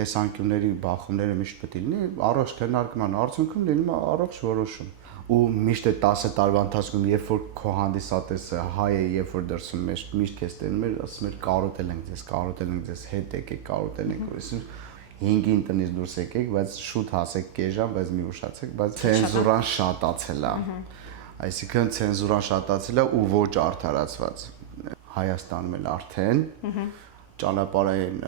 տեսանկյունների բախումները միշտ պետք է լինի, առողջ քննարկման արդյունքում լինում է առողջ որոշում։ Ու միշտ է 10 տարվա ընթացքում, երբ որ քո հանդիսատեսը հայ է, երբ որ դրսում միշտ քեզ տենում էր, ասում էր կարոտել ենք ձեզ, հետ եկեք, կարոտել ենք, այսինքն 5-ին տնից դուրս եկեք, բայց շուտ հասեք կեժան, բայց մի ուշացեք, բայց ցենզուրան շատացել է։ Այսինքն ցենզուրան շատացել է ու ոչ արդարացված։ Հայաստանում էլ արդեն ճանապարհային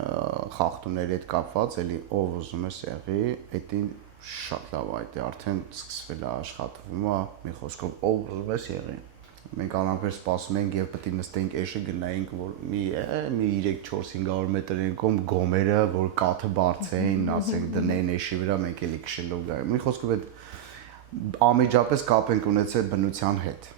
խախտումների հետ կապված, էլի ով ուզում է եղի, այդին շատ լավ այդ է, արդեն սկսվել է աշխատվում, մի խոսքով ով ուզում է եղի։ Մենք անամբեր սպասում ենք եւ պետք է նստենք էշը գնայինք, որ մի 3-4-500 մետրերի կողմ գոմերը, որ կաթը բարձեին, ասենք դնեն էշի վրա, մենք էլի քշելով գայինք։ Մի խոսքով այդ ամիջապես կապ ենք ունեցել բնության հետ։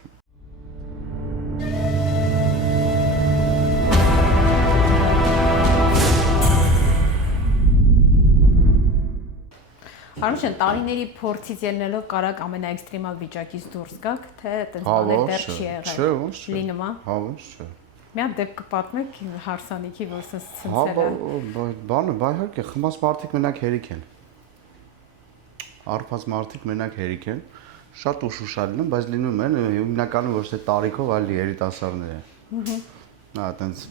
Արմիշան, տարիների փորձից ելնելով կարակ ամենաէքստրեմալ վիճակից դուրս գաք, թե այդպես բաներ դեռ չի եղել։ Լինում է։ Հա, ոչ չէ։ Մի հատ դեպք կպատմեք հարսանիքի, որ սենց ցնցել է։ Բանը, իհարկե, խմած մարդիկ մենակ հերիք են։ Արփած մարդիկ մենակ հերիք են։ Շատ ուշուշա լինում, բայց լինում են հիմնականում ոչ թե տարիքով, այլ երիտասարդներ են։ Հա, այտենց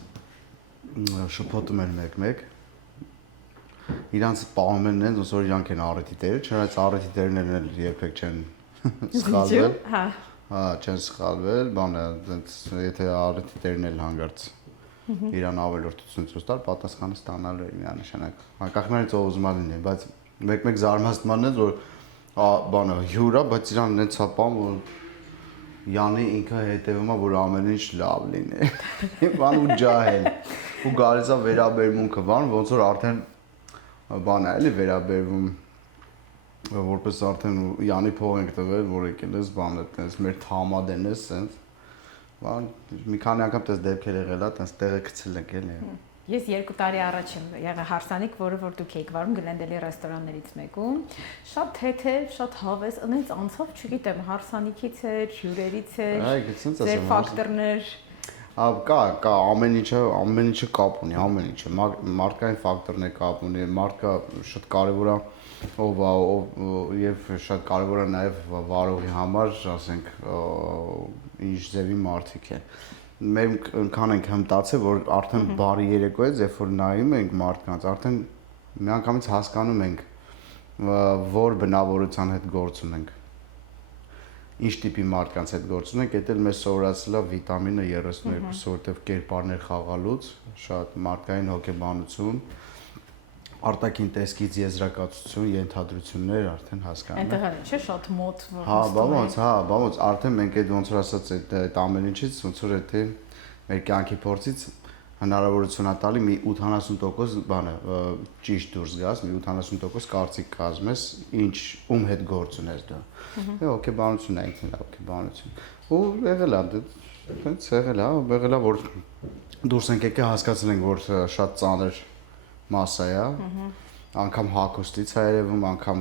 շփոթում են մեկ-մեկ։ Իրանց պահում են ոնց որ իրանք են առիթի տերը, չնայած առիթի տերն էլ երբեք չեն սխալվել։ Հա, չեն սխալվել, բանը, եթե առիթի տերն էլ հանգարց իրան ավելորդություն ցույց տալ, պատասխանը ստանալու է միանշանակ։ Հակախներից ով ուզում է լինի, բայց մեկ-մեկ զարմացման է, որ բանը հյուր է, բայց իրան նենց է պահում, որ Յանի ինքը հետևում է, որ ամեն ինչ լավ լինի։ Բան ու ջահել։ Ու գալիս է վերաբերմունքը, բան, ոնց որ արդեն բան է էլի վերաբերվում որպես արդեն Յանի փող ենք տվել, որ եկել ես բան այդպես մեր թամադեն ես սենց բան մի քանի անգամ տես դեպքեր եղել է, տես տեղը գցել ենք էլի։ Ես 2 տարի առաջ եմ եղել հարսանիք, որը որ դուք եք վարում Գլենդելի ռեստորաններից մեկում։ Շատ թեթև, շատ հավես, այնց անցավ, չգիտեմ, հարսանիքից էր, հյուրերից էր, ձեր ֆակտորներ Կա ամեն ինչը կապ ունի, ամեն ինչը մարդկային ֆակտորն է կապ ունի, մարդկա շատ կարևոր է ով եւ շատ կարևոր է նաեւ վարողի համար, ասենք ինչ ձևի մարդիկ են։ Մենք այնքան ենք հմտացել, որ արդեն բարի երեկո է, երբ որ նայում ենք մարդկանց, արդեն միանգամից հասկանում ենք որ բնավորության հետ գործ ունենք։ Ինչ տիպի մարդկանց հետ գործ ունենք, դա էլ մեզ սովորացել է վիտամինը 32, որտեղ կերպարներ խաղալուց, շատ մարդկային հոգեբանություն, արտաքին տեսքից եզրակացություն, ենթադրություններ արդեն հասկանում ենք։ Այնտեղ չէ՞ շատ մոտ որ։ Բամոց, արդեն մենք այդ ոնց որ ասած այդ ամեն ինչից ոնց որ եթե մեր կյանքի փորձից հնարավորություն է տալի մի 80% բանը ճիշտ դուրս գաս, մի 80% կարծիք կազմես, ում հետ գործ ունես դու։ Հոգեբանությունն է, ինքն է հոգեբանություն։ Ու եղել է, այդպես եղել է, որ դուրս ենք եկել հասկացել ենք, որ շատ ծանր մասսա է, անգամ հագուստից է երևում, անգամ,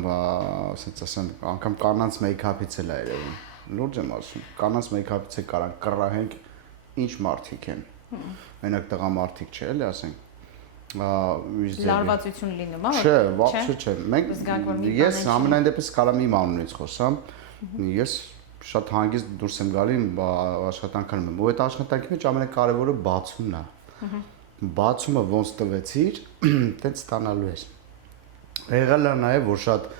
ասենց ասեմ, անգամ կանանց մեյքափից էլ է երևում։ Լուրջ եմ ասում, կանանց մեյքափից է կարան կռահենք ինչ մարդիկ են։ Մենակ տղամարդիկ չէ, էլի ասենք։ Լարվածություն լինում է։ Չէ, ողջը չէ։ Ես ամենայն դեպս կարամ իմ անունից խոսամ։ Ես շատ հանգիստ դուրս եմ գալի աշխատանք անում եմ։ Ու այդ աշխատանքի մեջ ամենակարևորը բացումն է։ Բացումը ոնց տվեցիր, դից ստանալու ես։ Եղել է նաև որ շատ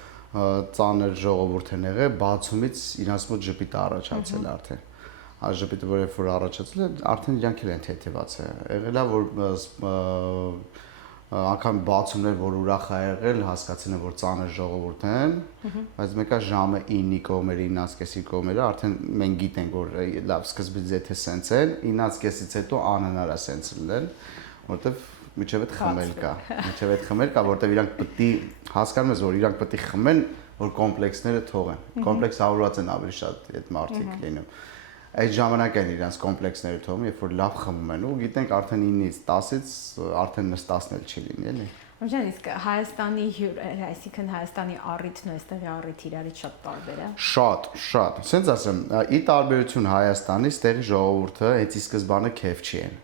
ծանր ժողովուրդ են եղել, բացումից իրանց մոտ ժպիտ առաջացել արդեն։ Ժպիտը որ երբ որ առաջացել է, արդեն իրանք էլ են թեթևացել։ Եղել է որ անգամ բացումներ որ ուրախ է եղել, հասկացել են որ ծանր ժողովուրդ են, բայց մեկը ժամը 9-ի կողմերը, 9:30-ի կողմերը արդեն մենք գիտենք որ լավ սկզբից եթե սենց են, 9:30-ից հետո անհնար է սենց լինել, որովհետև միջև այդ խմել կա, որովհետև իրանք պետք է հասկանում ես որ իրանք պետք է խմեն, որ կոմպլեքսները թողեն։ Կոմպլեքսավորված են ավելի շատ այդ մարդիկ լինում։ Այդ ժամանակ են իրանց կոմպլեքսները թողում, երբ որ լավ խմում են ու գիտենք արդեն 9-ից 10-ից արդեն նստածն էլ չի լինի, էլի։ Ուրեմն իսկ Հայաստանի այսինքն Հայաստանի առիթն ու այստեղի առիթ իրարից շատ տարբեր է։ Շատ, շատ։ Ասենց ասեմ, ի տարբերություն Հայաստանի, այստեղի ժողովուրդը հենց ի սկզբանե քեֆչի են։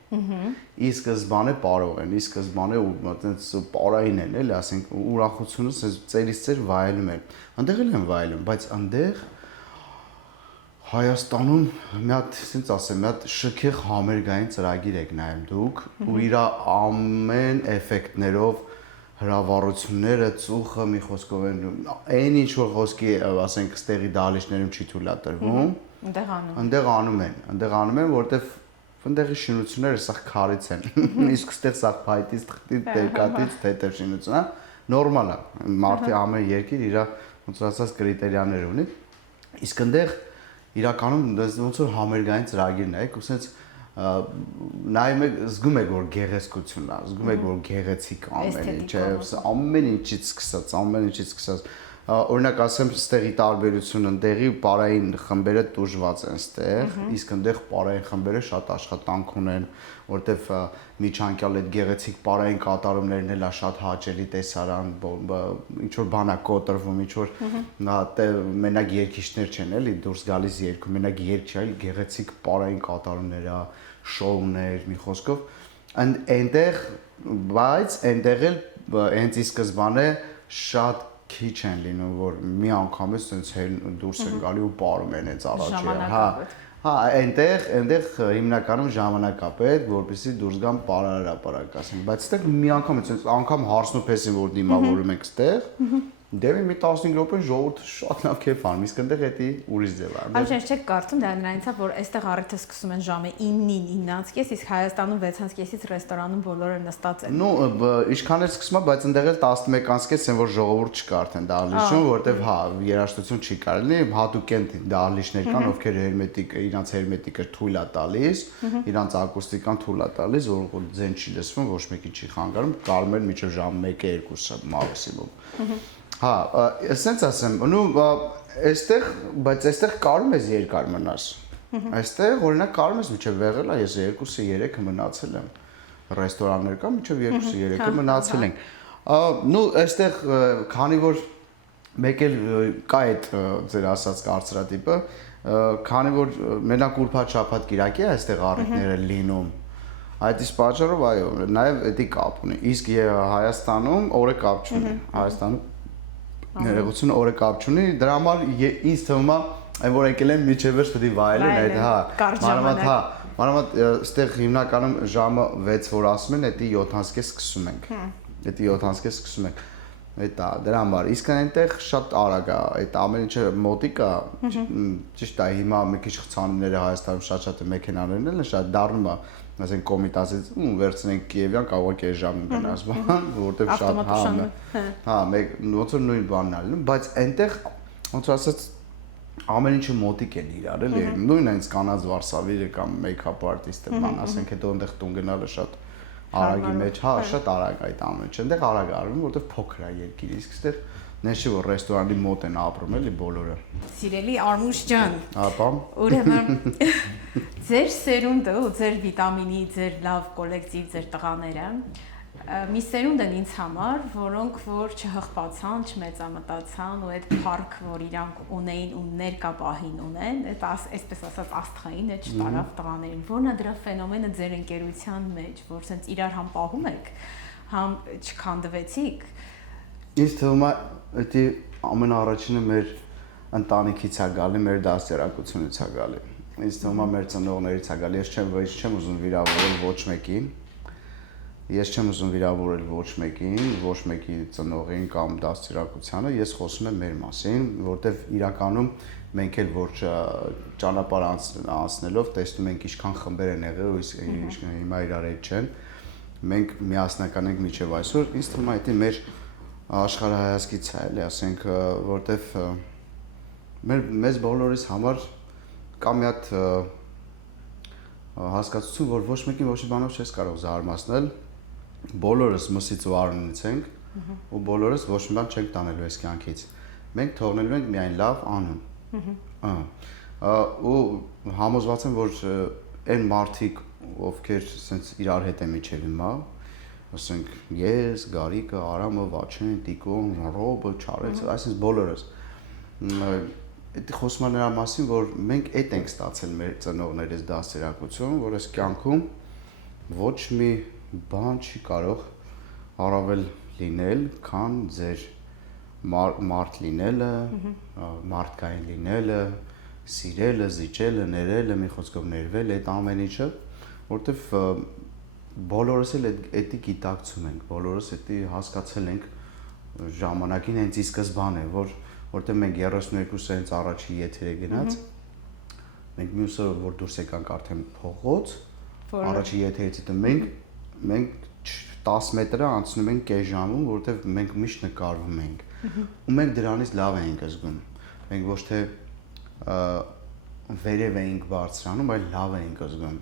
Ի սկզբանե կարող են, ի սկզբանե այտենց պարային են, էլի, ասենք, ուրախությունը ծերից ծեր վայելում են։ Այնտեղ էլ են վայելում, բայց այնտեղ Հայաստանում մի հատ, ասենց ասեմ, մի հատ շքեղ համերգային ծրագիր եք նայում դուք, ու իր ամեն էֆեկտներով հրավառությունները, ծուխը մի խոսքով են, այն ինչ որ խոսքի, ասենք, ստեղի դահլիճներում չի թույլատրվում, այնտեղ անում են, որտեվ այնտեղի շինությունները սա քարից են, իսկ ստեղ սա փայտից, թղթից, տերկատից, թեթև շինություն է, նորմալ է, մարդի ամեն երկիր իր ոնց ասած կրիտերիաներ ունի, իսկ այնտեղ իրականում ոնց որ համերգային ծրագիրն է, ու ասենց նայում եք, զգում եք որ գեղեցկությունն է, զգում եք որ գեղեցիկ ամեն ինչից սկսած, օրինակ ասեմ, ստեղի տարբերությունը ընդեղի պարային խմբերը տուժված են ստեղ, իսկ ընդեղ պարային խմբերը շատ աշխատանք ունեն, որտեվ միջանկյալ այդ գեղեցիկ պարային կատարումներն էլ է շատ հաճելի տեսարան, ինչ որ բան է կոտրվում, ինչ որ մենակ երգիչներ չեն էլի դուրս գալիս երգում, մենակ երգ չէ, այլ գեղեցիկ պարային կատարումներ է, շոուներ, մի խոսքով, այնտեղ, բայց այնտեղ էլ հենց ի սկզբանե շատ քիչ են լինում, որ մի անգամից այնց դուրս են գալի ու պարում են այս առաջը, հա, այնտեղ հիմնականում ժամանակ է պետք, որպեսզի դուրս գան պարարապարակ ասենք, բայց այստեղ մի անգամից անգամ հարցն ու փեսին որ դիմավորում եք այստեղ, դեպի մի 15 րոպե ժողովուրդը շատ լավ քեֆ անում, իսկ այնտեղ էդի ուրիշ ձև է։ Այո, չեք կարծում դա նրանից է, որ այստեղ առիթը սկսում են ժամը 9-ին, 9:30, իսկ Հայաստանում 6:30-ից ռեստորանում բոլորը նստած են։ Ну, ինչքան էլ սկսում է, բայց այնտեղ էլ 11:30 են, որ ժողովուրդ չկա արդեն դահլիճում, որտեվ հա, երաժշտություն չի կարելի, հատուկ են դահլիճներ կան, ովքեր իրանց հերմետիկը թույլ է տալիս, իրանց ակուստիկան թույլ է տալիս, որ ձեն չի լսվում, ոչ մեկի չի խանգարում, կարում են մինչև ժամ 1-2 մաքսիմում։ Հա, ասենց ասեմ, նու այստեղ, բայց այստեղ կարում ես երկար մնաս։ Այստեղ օրինակ կարում ես մինչև եղել է, ես 2-3 մնացել եմ։ Ռեստորաններ կա, մինչև 2-3 մնացել ենք։ Նու այստեղ քանի որ մեկ էլ կա այդ ձեր ասած կարծրատիպը, քանի որ մենակ ուրբաթ-շաբաթ կիրակի է այստեղ առիթները լինում։ Այդ իսկ պատճառով այո, նաև էդի կապ ունի։ Իսկ Հայաստանում օրը կապ չունի։ Հայաստանում ներողություն օրը կապ չունի, դրա համար ինձ թվում է, այն որ եկել են միջև վերջ պետք է վայելեն այդ, հա, մանավանդ այստեղ հիմնականում ժամը 6 որ ասում են, դա 7:30 սկսում ենք։ Դա 7:30 սկսում ենք։ Դա դրա համար, իսկ այնտեղ շատ արագ է, այդ ամեն ինչը մոտիկ է, ճիշտ է, հիմա մի քիչ խցանումները Հայաստանում շատ մեքենաներն են, շատ դառնում է, ասենք կոմիտասից վերցնենք Կիևյան կարող է ժամ գնաս բան, որտեվ շատ հա, ոնց որ նույն բանն է լինում, բայց այնտեղ ոնց ասած ամեն ինչը մոտիկ են իրար, էլի, նույն այնց կանանց Վարշավիը կամ մեյքափ արտիստը բան, ասենք հետո այնտեղ տուն գնալը շատ արագի մեջ, հա, շատ արագ այդ ամեն ինչը, այնտեղ արագ արվում, որտեվ փոքր է երկիրը, իսկ այստեղ Նեշի որ ռեստորանի մոտ են ապրում էլի բոլորը։ Սիրելի Արմուշ ջան։ Ապա։ Ուրեմն ձեր սերունդը ու ձեր վիտամինի, ձեր լավ կոլեկտիվ, ձեր տղաները մի սերունդ են ինձ համար, որոնք որ չհղպացան, չմեծամտացան ու այդ փառք, որ իրանք ունեին ու ներկա պահին ունեն, այդ այսպես ասած աստղային այդ չտարավ տղաներին։ Որն է դրա ֆենոմենը ձեր ընկերության մեջ, որ sense իրար համ պահում եք, համ չքանդվեցիք։ Ինձ թվում է դա ամենաառաջինը մեր ընտանիքից է գալի, մեր դաստիարակությունից է գալի։ Ինձ թվում է մեր ծնողներից է գալի, ես չեմ ուզում վիրավորել ոչ մեկին։ Ես չեմ ուզում վիրավորել ոչ մեկի ծնողին կամ դաստիարակությանը, ես խոսում եմ մեր մասին, որտեվ իրականում մենք էլ որ ճանապարհ անցնելով տեսնում ենք ինչքան խմբեր են եղել ու հիմա իրար հետ չեն։ Մենք միասնական ենք մինչև այսօր, ինձ թվում է դա մեր աշխարհայացքից է, էլի, ասենք, որտեվ մեզ բոլորիս համար կա մի հատ հասկացություն, որ ոչ մեկին ոչ մի բանով չես կարող զարմացնել, բոլորս մսից ու արունից ենք ու բոլորս ոչ մի բան չենք տանելու այս կյանքից։ Մենք թողնելու ենք միայն լավ անուն։ Ու համոզված եմ, որ այն մարդիկ, ովքեր sense իրար հետ են միջև հիմա, ասենք ես, Գարիկը, Արամը, Վաչեն, Տիկոն, Ռոբը, Չարենցը, այսինքն բոլորս։ Դա խոսում է նրա մասին, որ մենք այդ ենք ստացել մեր ծնողներից դաստիարակություն, որ այս կյանքում ոչ մի բան չի կարող առավել լինել, քան ձեր մարդ լինելը, մարդկային լինելը, սիրելը, զիջելը, ներելը, մի խոսքով ներվել, այդ ամեն ինչը, որովհետև բոլորս էլ էդի գիտակցում ենք, բոլորս էդի հասկացել ենք ժամանակին հենց ի սկզբանե, որովհետև մենք 32-ը հենց առաջի եթերը գնաց, մենք մյուսը որ դուրս եկանք արդեն փողոց, առաջի եթերից հետո մենք 10 մետր անցնում ենք կես ժամում, որովհետև մենք միշտ նկարվում ենք, ու մենք դրանից լավ ենք զգում, մենք ոչ թե վերև ենք բարձրանում, այլ լավ ենք զգում,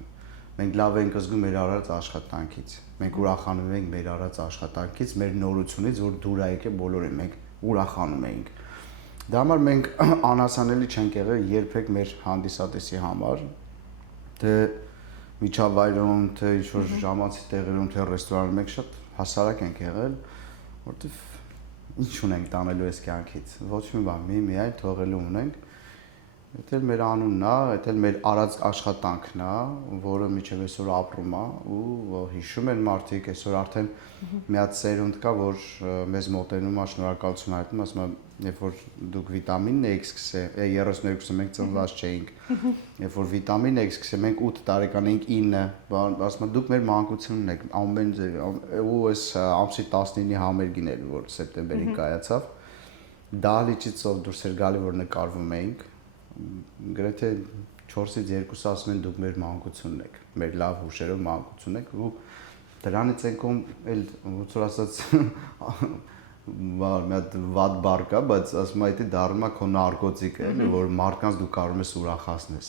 մենք լավ ենք զգում մեր արած աշխատանքից, մենք ուրախանում ենք մեր արած աշխատանքից, մեր նորությունից, որ դուր է եկել բոլորը մենք ուրախանում ենք, դա համար մենք անհասանելի չենք եղել երբեք մեր հանդիսատեսի համար, թե միջավայրում, թե ինչ-որ ժամանցի տեղերում, թե ռեստորանում մենք շատ հասարակ ենք եղել, որովհետև ինչ ունենք տանելու այս կյանքից, ոչ մի բան, միայն թողելու ունենք, դա էլ մեր անունն է, դա էլ մեր արած աշխատանքն է, որը մինչև այսօր ապրում է ու հիշում են մարդիկ, այսօր արդեն մի հատ սերունդ կա, որ մեզ մոտենում է, շնորհակալություն հայտնում, ասում է, երբ որ դուք վիտամինն եք սկսել, 32-ը մենք ծնված չէինք, երբ որ վիտամինն եք սկսել, մենք 8 տարեկան էինք 9, ասում է դուք մեր մանկությունն եք, ամեն ու այս ամսի 19-ի համերգին էր, որ սեպտեմբերին կայացավ, դահլիճից ով դուրս էր գալի, որ նկարվում էինք, գրեթե 4-ից 2-ը ասում են դուք մեր մանկությունն եք, մեր լավ հուշերով մանկությունն եք ու դրանից ենքում էլ ոնց որ ասած մի հատ վատ բառ կա, բայց ասում եմ դա դառնում է քո նարկոտիկը, որ մարդկանց դու կարող ես ուրախացնես։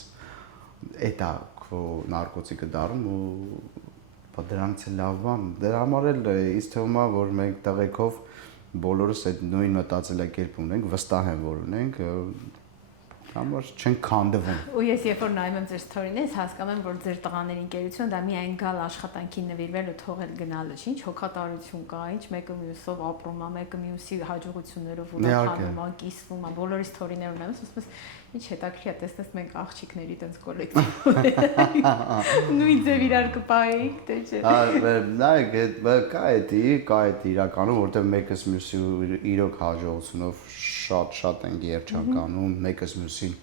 Էդ է քո նարկոտիկը դառնում ու դրանից է լավ բան։ Դրա համար էլ ինձ թվում է, որ մենք տղեկով բոլորս այդ նույն մտածելակերպ ունենք, վստահ եմ, որ ունենք, համար չենք քանդվում։ Ու ես երբ որ նայում եմ ձեր ստորիներից, հասկանում եմ, որ ձեր տղաների ընկերությունը դա միայն գալ աշխատանքին նվիրվել ու թողել գնալը չի, ինչ հոգատարություն կա, ինչ մեկը մյուսով ապրում է, մեկը մյուսի հաջողություններով ուրախանում է, կիսվում է, բոլորի ստորիներ ունեմ, ասում եմ, ինչ հետաքրքիր է, տեսնես մենք աղջիկների տենց կոլեկտիվ նույն ձև իրար կպահեինք, թե չէ։ Նայեք, կա էդի իրականում, որտեղ մեկս մյուսի իրոք հաջողությունով շատ ենք երջանկանում, մեկս մյուսին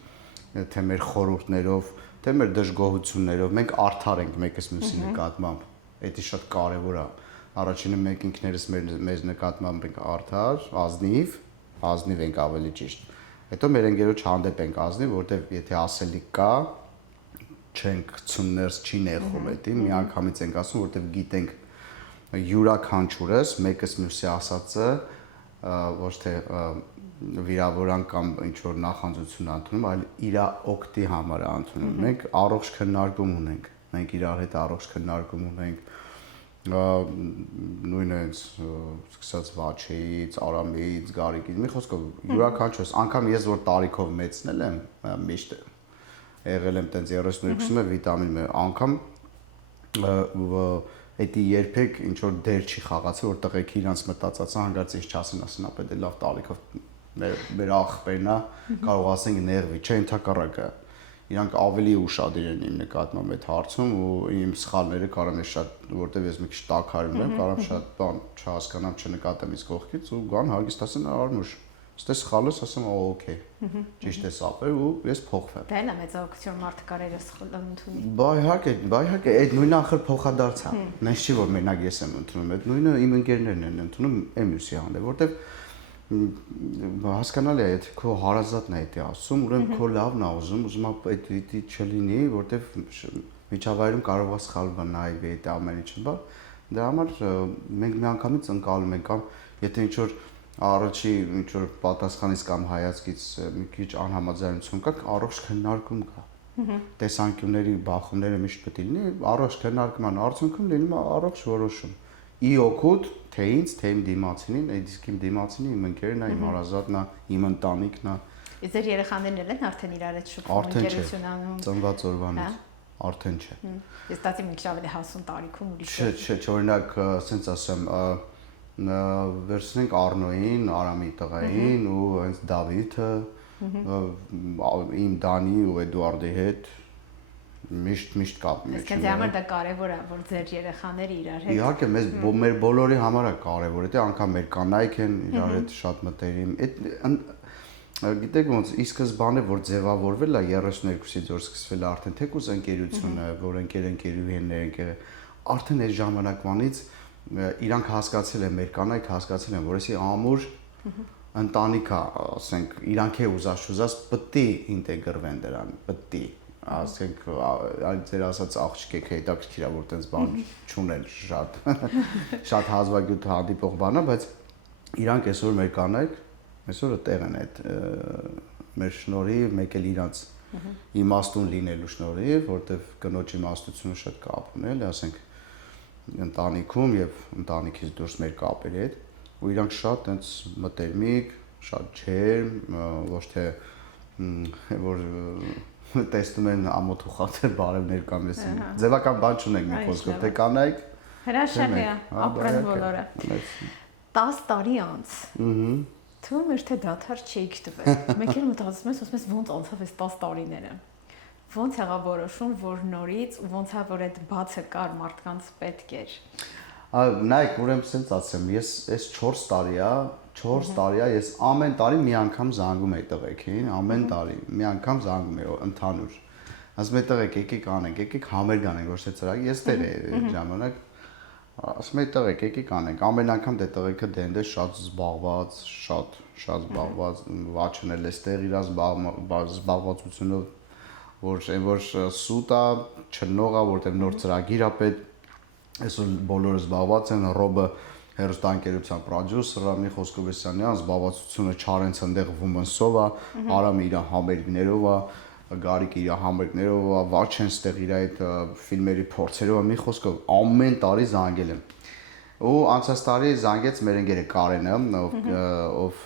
թե մեր խորհուրդներով, թե մեր դժգոհություններով, մենք արդար ենք մեկս մյուսի նկատմամբ, դա շատ կարևոր է։ Առաջինը մենք ինքներս մեզ նկատմամբ ենք արդար, ազնիվ ենք ավելի ճիշտ։ Հետո մեր ընկերոջ հանդեպ ենք ազնիվ, որտեղ եթե ասելիք կա, չենք ցուններս չի նեղում էդի, մի անգամից ենք ասում, որտեղ գիտենք յուրաքանչյուրս մեկս մյուսի ասածը ոչ թե վիրավորան կամ ինչ որ նախանձություն ընդունում, այլ իր օգտի համար ընդունում։ Մենք առողջ քննարկում ունենք, մենք իրար հետ առողջ քննարկում ունենք, նույնը սկսած Վաչեից, Արամից, Գարիկից, մի խոսքով յուրաքանչյուրս, անգամ ես որ տարիքով մեծնել եմ, միշտ եղել եմ տենց 32-ը վիտամին եմ, անգամ էդի երբեք ինչ որ դեր չի խաղացել, որ տղեկ իրանց մտածածը հանգարց ինչ չասեն, ասեն, ապա դե լավ տարիքով մեր աղբերն է, կարող ասենք նեղվի, չէ, ընդհակառակը իրանք ավելի ուշադիր են իմ նկատմամբ այդ հարցում ու իմ սխալները կարող եմ շատ, որտեվ ես մի քիչ տաքարում եմ, կարող եմ շատ բան չհասկանամ, չնկատեմ իսկ կողքից ու գան հագիստ ասեն Արմուշ, ստե սխալս ասեմ, օքեյ, ճիշտ է սապեր ու ես փոխվեմ։ Դա էլ է մեծակցություն մարդը կարելի է սխալ ընդունի։ Բա իհարկե, այդ նույնը ախր փոխադարձ է։ Նենց չի որ մենակ ես եմ ընդունում, այդ նույնը իմ ընկերներն են ընդունում մյուսի հանդեպ, որտեվ հասկանալի է, եթե քո հարազատն է դա ասում, ուրեմն քո լավն է ուզում է դա չլինի, որտեվ միջավայրում կարող է սխալ բան նայվի այդ ամեն ինչը, բա դրա համար մենք միանգամից ընկալում ենք կամ եթե ինչ որ առաջի ինչ որ պատասխանից կամ հայացքից մի քիչ անհամաձայնություն կա, առողջ քննարկում կա։ Տեսանկյունների բախումները միշտ պետք է լինի, առողջ քննարկման արդյունքում լինում է առողջ որոշում։ Ի օգուտ թե ինձ, թե իմ դիմացինին, այդ իսկ իմ դիմացինի իմ ընկերն է, իմ հարազատն է, իմ ընտանիքն է։ Ձեր երեխաներն էլ են արդեն իրար հետ շփվում, ընկերություն անում։ Ծնված օրվանից։ արդեն չէ։ Ես դատի մի քիչ ավելի հասուն տարիքում ուրիշ Չէ, օրինակ, ասենց ասեմ, վերցնենք Արնոյին, Արամի տղային ու հենց Դավիթը, իմ Դանի ու Էդուարդի հետ միշտ կապ մեջ։ Իսկ դե համար դա կարևոր է, որ ձեր երեխաները իրար հետ։ Իհարկե, մեր բոլորի համար է կարևոր, դա անգամ մեր կանայք են իրար հետ շատ մտերիմ։ Գիտեք ոնց, ի սկզբանե որ ձևավորվել է 32-ից որ սկսվել է արդեն թեկուզ ընկերությունը, որ ընկերուհիներ են եղել, արդեն այդ ժամանակվանից իրանք հասկացել են, մեր կանայք հասկացել են, որ էսի ամուր ընտանիք է, ասենք, իրանք է ուզած պետք է ինտեգրվեն դրան, պետք է, ասենք, ձեր ասած աղջիկ հետաքրքիր է, որ տենց բան չունեն շատ հազվագյուտ հանդիպող բան է, բայց իրանք այսօր մեր կանայք այսօր տեղ են այդ մեր շնորհիվ, մեկ էլ իրանց իմաստուն լինելու շնորհիվ, որտեվ կնոջ իմաստությունը շատ կապ ունի, ասենք ընտանիքում եւ ընտանիքից դուրս մեր կապերի հետ, ու իրանք շատ այնց մտերմիկ, շատ ջերմ, ոչ թե որ տեսնում են ամոթ ու խաթր բարևներ կամ էս ձևական բան չունենք մի խոսքով, թե կանայք հրաշալի է, ապրեն բոլորը 10 տարի անց թվում էր թե դադար չէիք տվել։ Մեկ էլ մտածում ես, ասում ես ոնց անցավ այս 10 տարիները։ Ոնց եղավ որոշում, որ նորից ու ոնց է որ այդ բացը կար մարդկանց պետք էր։ Նայեք, ուրեմն ասենց ասեմ, ես այս 4 տարի է, ես ամեն տարի մի անգամ զանգում եի տղեկին, ամեն տարի մի անգամ զանգում եի ընդհանուր։ Ասում եի տղեկ, եկեք անենք, եկեք համերգ անենք, ոչ թե ծրագիր, ես տեր էի ժամանակ ասում եի տղեկ, եկեք անենք, ամեն անգամ դե տղեկը դենդե շատ զբաղված, շատ զբաղված, վաչնել էստեղ իր զբաղվածությունով, որ սուտ է, չնող է, որտեղ նոր ծրագիր է պետք, այսօր բոլորը զբաղված են, Ռոբը հեռուստաընկերության պրոդյուսերը, մի խոսքով Էսյանյան, զբաղվածությունը Չարենցը այնտեղ Women's-ով է, Արամը իր համերգներով է, Գարիկը իր համերգներով է, Վաչեն ստեղ իր այդ ֆիլմերի փորձերով է, մի խոսքով ամեն տարի զանգել եմ։ Ու անցած տարի զանգեց մեր ընկերը Կարենը, ով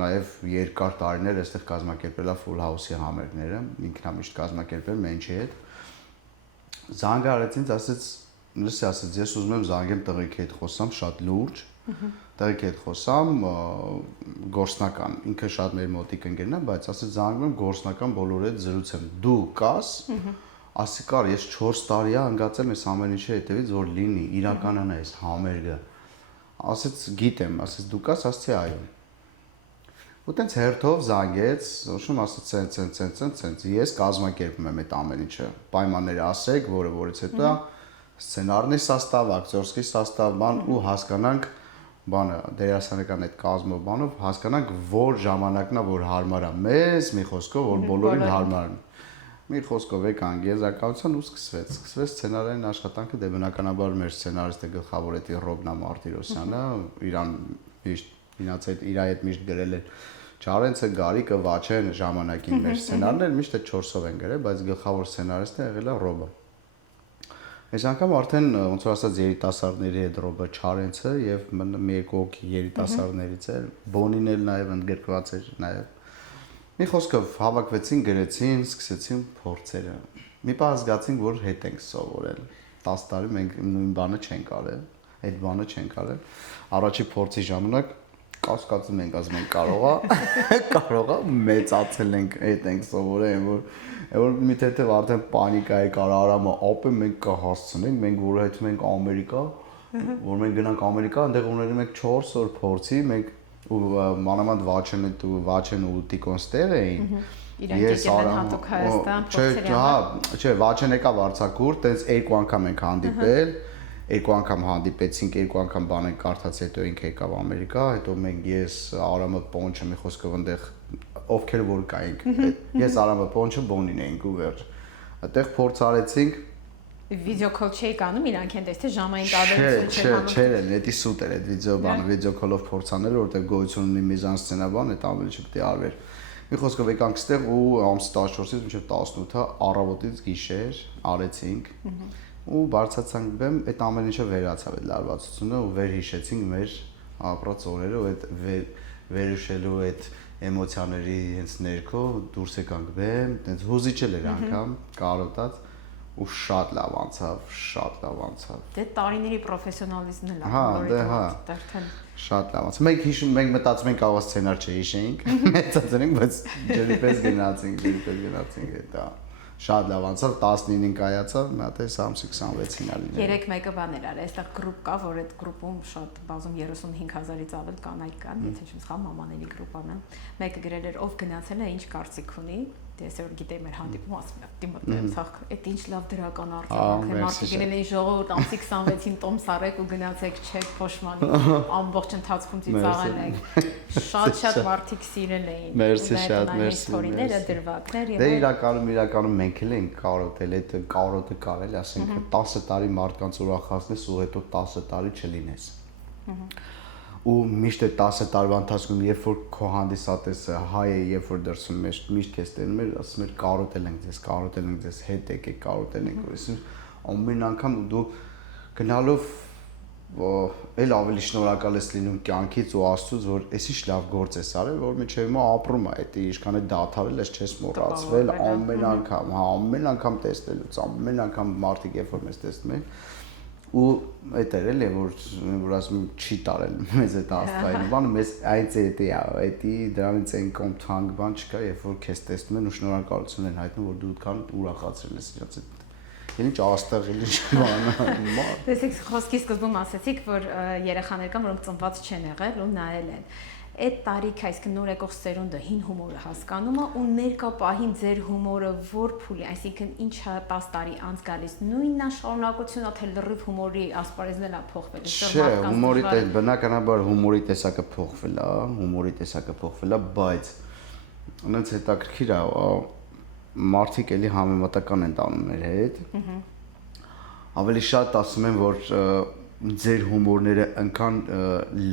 նաև երկար տարիներ այստեղ կազմակերպել է Full House-ի համերգները, ինքն է միշտ կազմակերպել Մենչի հետ։ Զանգ արեց ինձ, ասեց, լսի, ասեց, ես ուզում եմ զանգեմ տղեկի հետ խոսամ շատ լուրջ, տղեկի հետ խոսամ գործնական, ինքը շատ մեր մոտիկ ընկերն է, բայց ասեց զանգում եմ գործնական բոլորի հետ զրուցեմ, դու կաս, ասի կար, ես 4 տարի անգացել եմ այս ամեն ինչի հետևից, որ լինի, իրականան է այս համերգը, ասեց գիտեմ, ասեց դու կաս, ասեցի այո։ Ու տենց հերթով զանգեց, ուշում ասեց ցենց, ես կազմակերպում եմ այդ ամեն ինչը, պայմանները ասեք, որից հետո սցենարնի սաստավ, ակտորսկի սաստավ, բան ու հասկանանք բանը դերասանական այդ կազմով բանով հասկանանք որ ժամանակն է որ հարմար է մեզ, մի խոսքով որ բոլորին հարմար է։ Մի խոսքով եկանք եզակացության ու սկսվեց սցենարային աշխատանքը, դե բնականաբար մեր սցենարիստը գլխավոր էտի Ռոբնա Մարտիրոսյանը, իր հետ միշտ գրել էր Չարենցը, Գարիկը, Վաչեն ժամանակին մեր սցենարներ միշտ այդ 4-ով են գրել, բայց գլխավոր սցենարիստը եղել է Ռոբը։ Այս անգամ արդեն ոնց որ ասած երիտասարդների հետ Ռոբը Չարենցը եւ մի երկու հոգի երիտասարդներից էր, Բոնին էլ նաեւ ընդգրկված էր նաեւ։ Մի խոսքով հավաքվեցին, գրեցին, սկսեցին փորձերը։ Մի պահ զգացինք, որ հետ ենք սովորել։ 10 տարի մենք նույն բանը չենք արել, այդ բանը չենք արել։ Առաջի փորձի ժամանակ կասկածում ենք, ասում ենք կարողա մեծացել ենք, այդ ենք սովորել, որ մի թեթև արդեն պանիկա է կար Արամը, ապե մենք կհասցնենք, մենք որոշում ենք Ամերիկա, որ մենք գնանք Ամերիկա, այնտեղ ունենում ենք 4 օր փորձի, մենք ու մանավանդ Վաչեն ու Տիկոն ստեղ էին։ Իրանք եկել են հատուկ Հայաստան փորձերի։ Չէ, Վաչեն եկավ Արցախուր, տենց 2 անգամ ենք հանդիպել, 2 անգամ հանդիպեցինք, 2 անգամ բան ենք կարդաց, հետո ինքը եկավ Ամերիկա, հետո մենք ես Արամը Պոնչը մի խոսքով այնտեղ ովքեր որ կայինք, ես Արամը Պոնչը Բոնին էինք ու վերջ։ Այդտեղ փորձ արեցինք։ Վիդեո կոլ չէի կանում, իրանք են տեսել ժամային տարբերություն չէ, դա սուտ էր այդ վիդեո բանը, վիդեո կոլով փորձ անել, որտեղ գոյություն ունի միզանսցենա բան, այդ ամենը չպետք է արվեր։ Մի խոսքով եկանք ստեղ ու ամսի 14-ից մինչև 18-ը առավոտից գիշեր արեցինք ու բարձացանք բեմ, այդ ամեն ինչը վերացավ այդ լարվածությունը ու վերհիշեցինք մեր ապրած օրերը ու այդ վերհիշելու այդ էմոցիաների հենց ներքո դուրս եկանք բեմ, այդպես հուզիչ էր անգամ կարոտած ու շատ լավ անցավ։ Դե տարիների պրոֆեսիոնալիզմն էլ Հա, դե հա։ արդեն Շատ լավ անցավ։ Մենք մտածում ենք կարող սցենար չհիշեինք, մեծացել ենք, բայց ջրիպես գնացինք դա։ Շատ լավ անցավ, 19-ին կայացավ, մի հատ էս ամսի 26-ին ա լինել։ 3-1-ը բաներ արա, այստեղ գրուպ կա, որ այդ գրուպում շատ բազում 35000-ից ավել կանայք կան, եթե չեմ սխալ, մամաների գրուպան է։ Մեկը գրել էր ով գնացել է, ինչ կարծիք ունի, դե այսօր գիտեի մեր հանդիպումը ասում եմ, դիմոտներում ցախ, այդ ինչ լավ դրական արձագանք է, մարդիկ գնել էին ժողովուրդ ամսի 26-ին տոմս արեք ու գնացեք չեք փոշմանի, ամբողջ ընթացքում ծիծաղել եք։ Շատ մարդիկ սիրել էին։ Մերսի շատ, մերսի։ Ստորիները, դրվագներ եւ իրականում մենք էլ ենք կարոտել այդ կարոտը կարելի ասենք 10 տարի մարդկանց ուրախացնես ու հետո 10 տարի չլինես։ Ու միշտ է 10 տարվա ընթացքում երբ որ քո հանդիսատեսը հայ է, երբ որ դրսում միշտ քեզ տենում էր, ասում էր կարոտել ենք ձեզ, հետ եկեք կարոտել ենք, այսինքն ամեն անգամ դու գնալով էլ ավելի շնորհակալ ես լինում կյանքից ու Աստծուց, որ էս ինչ լավ գործ ես արել, որ միջև հիմա ապրում է, դա ինչքան է դադարել ես, չես մոռացվել ամեն անգամ տեսնելուց, ամեն անգամ մարդիկ երբ որ մեզ տեսնում են ու այդ էր էլի որ ասում չի տարել մեզ այդ աստղային բանը մեզ այդ դրանից այն կոմ թանկ բան չկա երբ որ քեզ տեսնում են ու շնորհակալություն են հայտնում որ դու այդքան ուրախացրել ես իրաց այդ ինչ աստղ ինչ բան Տեսեք խոսքի սկզբում ասացիք որ երեխաներ կան որոնք ծնված չեն եղել ու նայել են այդ տարիքը, այսինքն նոր եկող սերունդը հին հումորը հասկանում է ու ներկա պահին ձեր հումորը որ փուլի, այսինքն ինչա 10 տարի անց գալիս, նույնն է շարունակությունը, թե լրիվ հումորի ասպարեզն էլ է փոխվել։ Չէ, հումորի բնականաբար հումորի տեսակը փոխվել է, բայց այնց հետաքրքիր է, մարդիկ էլի համեմատական են տանում մեր հետ։ Ավելի շատ ասում են, որ ձեր հումորները այնքան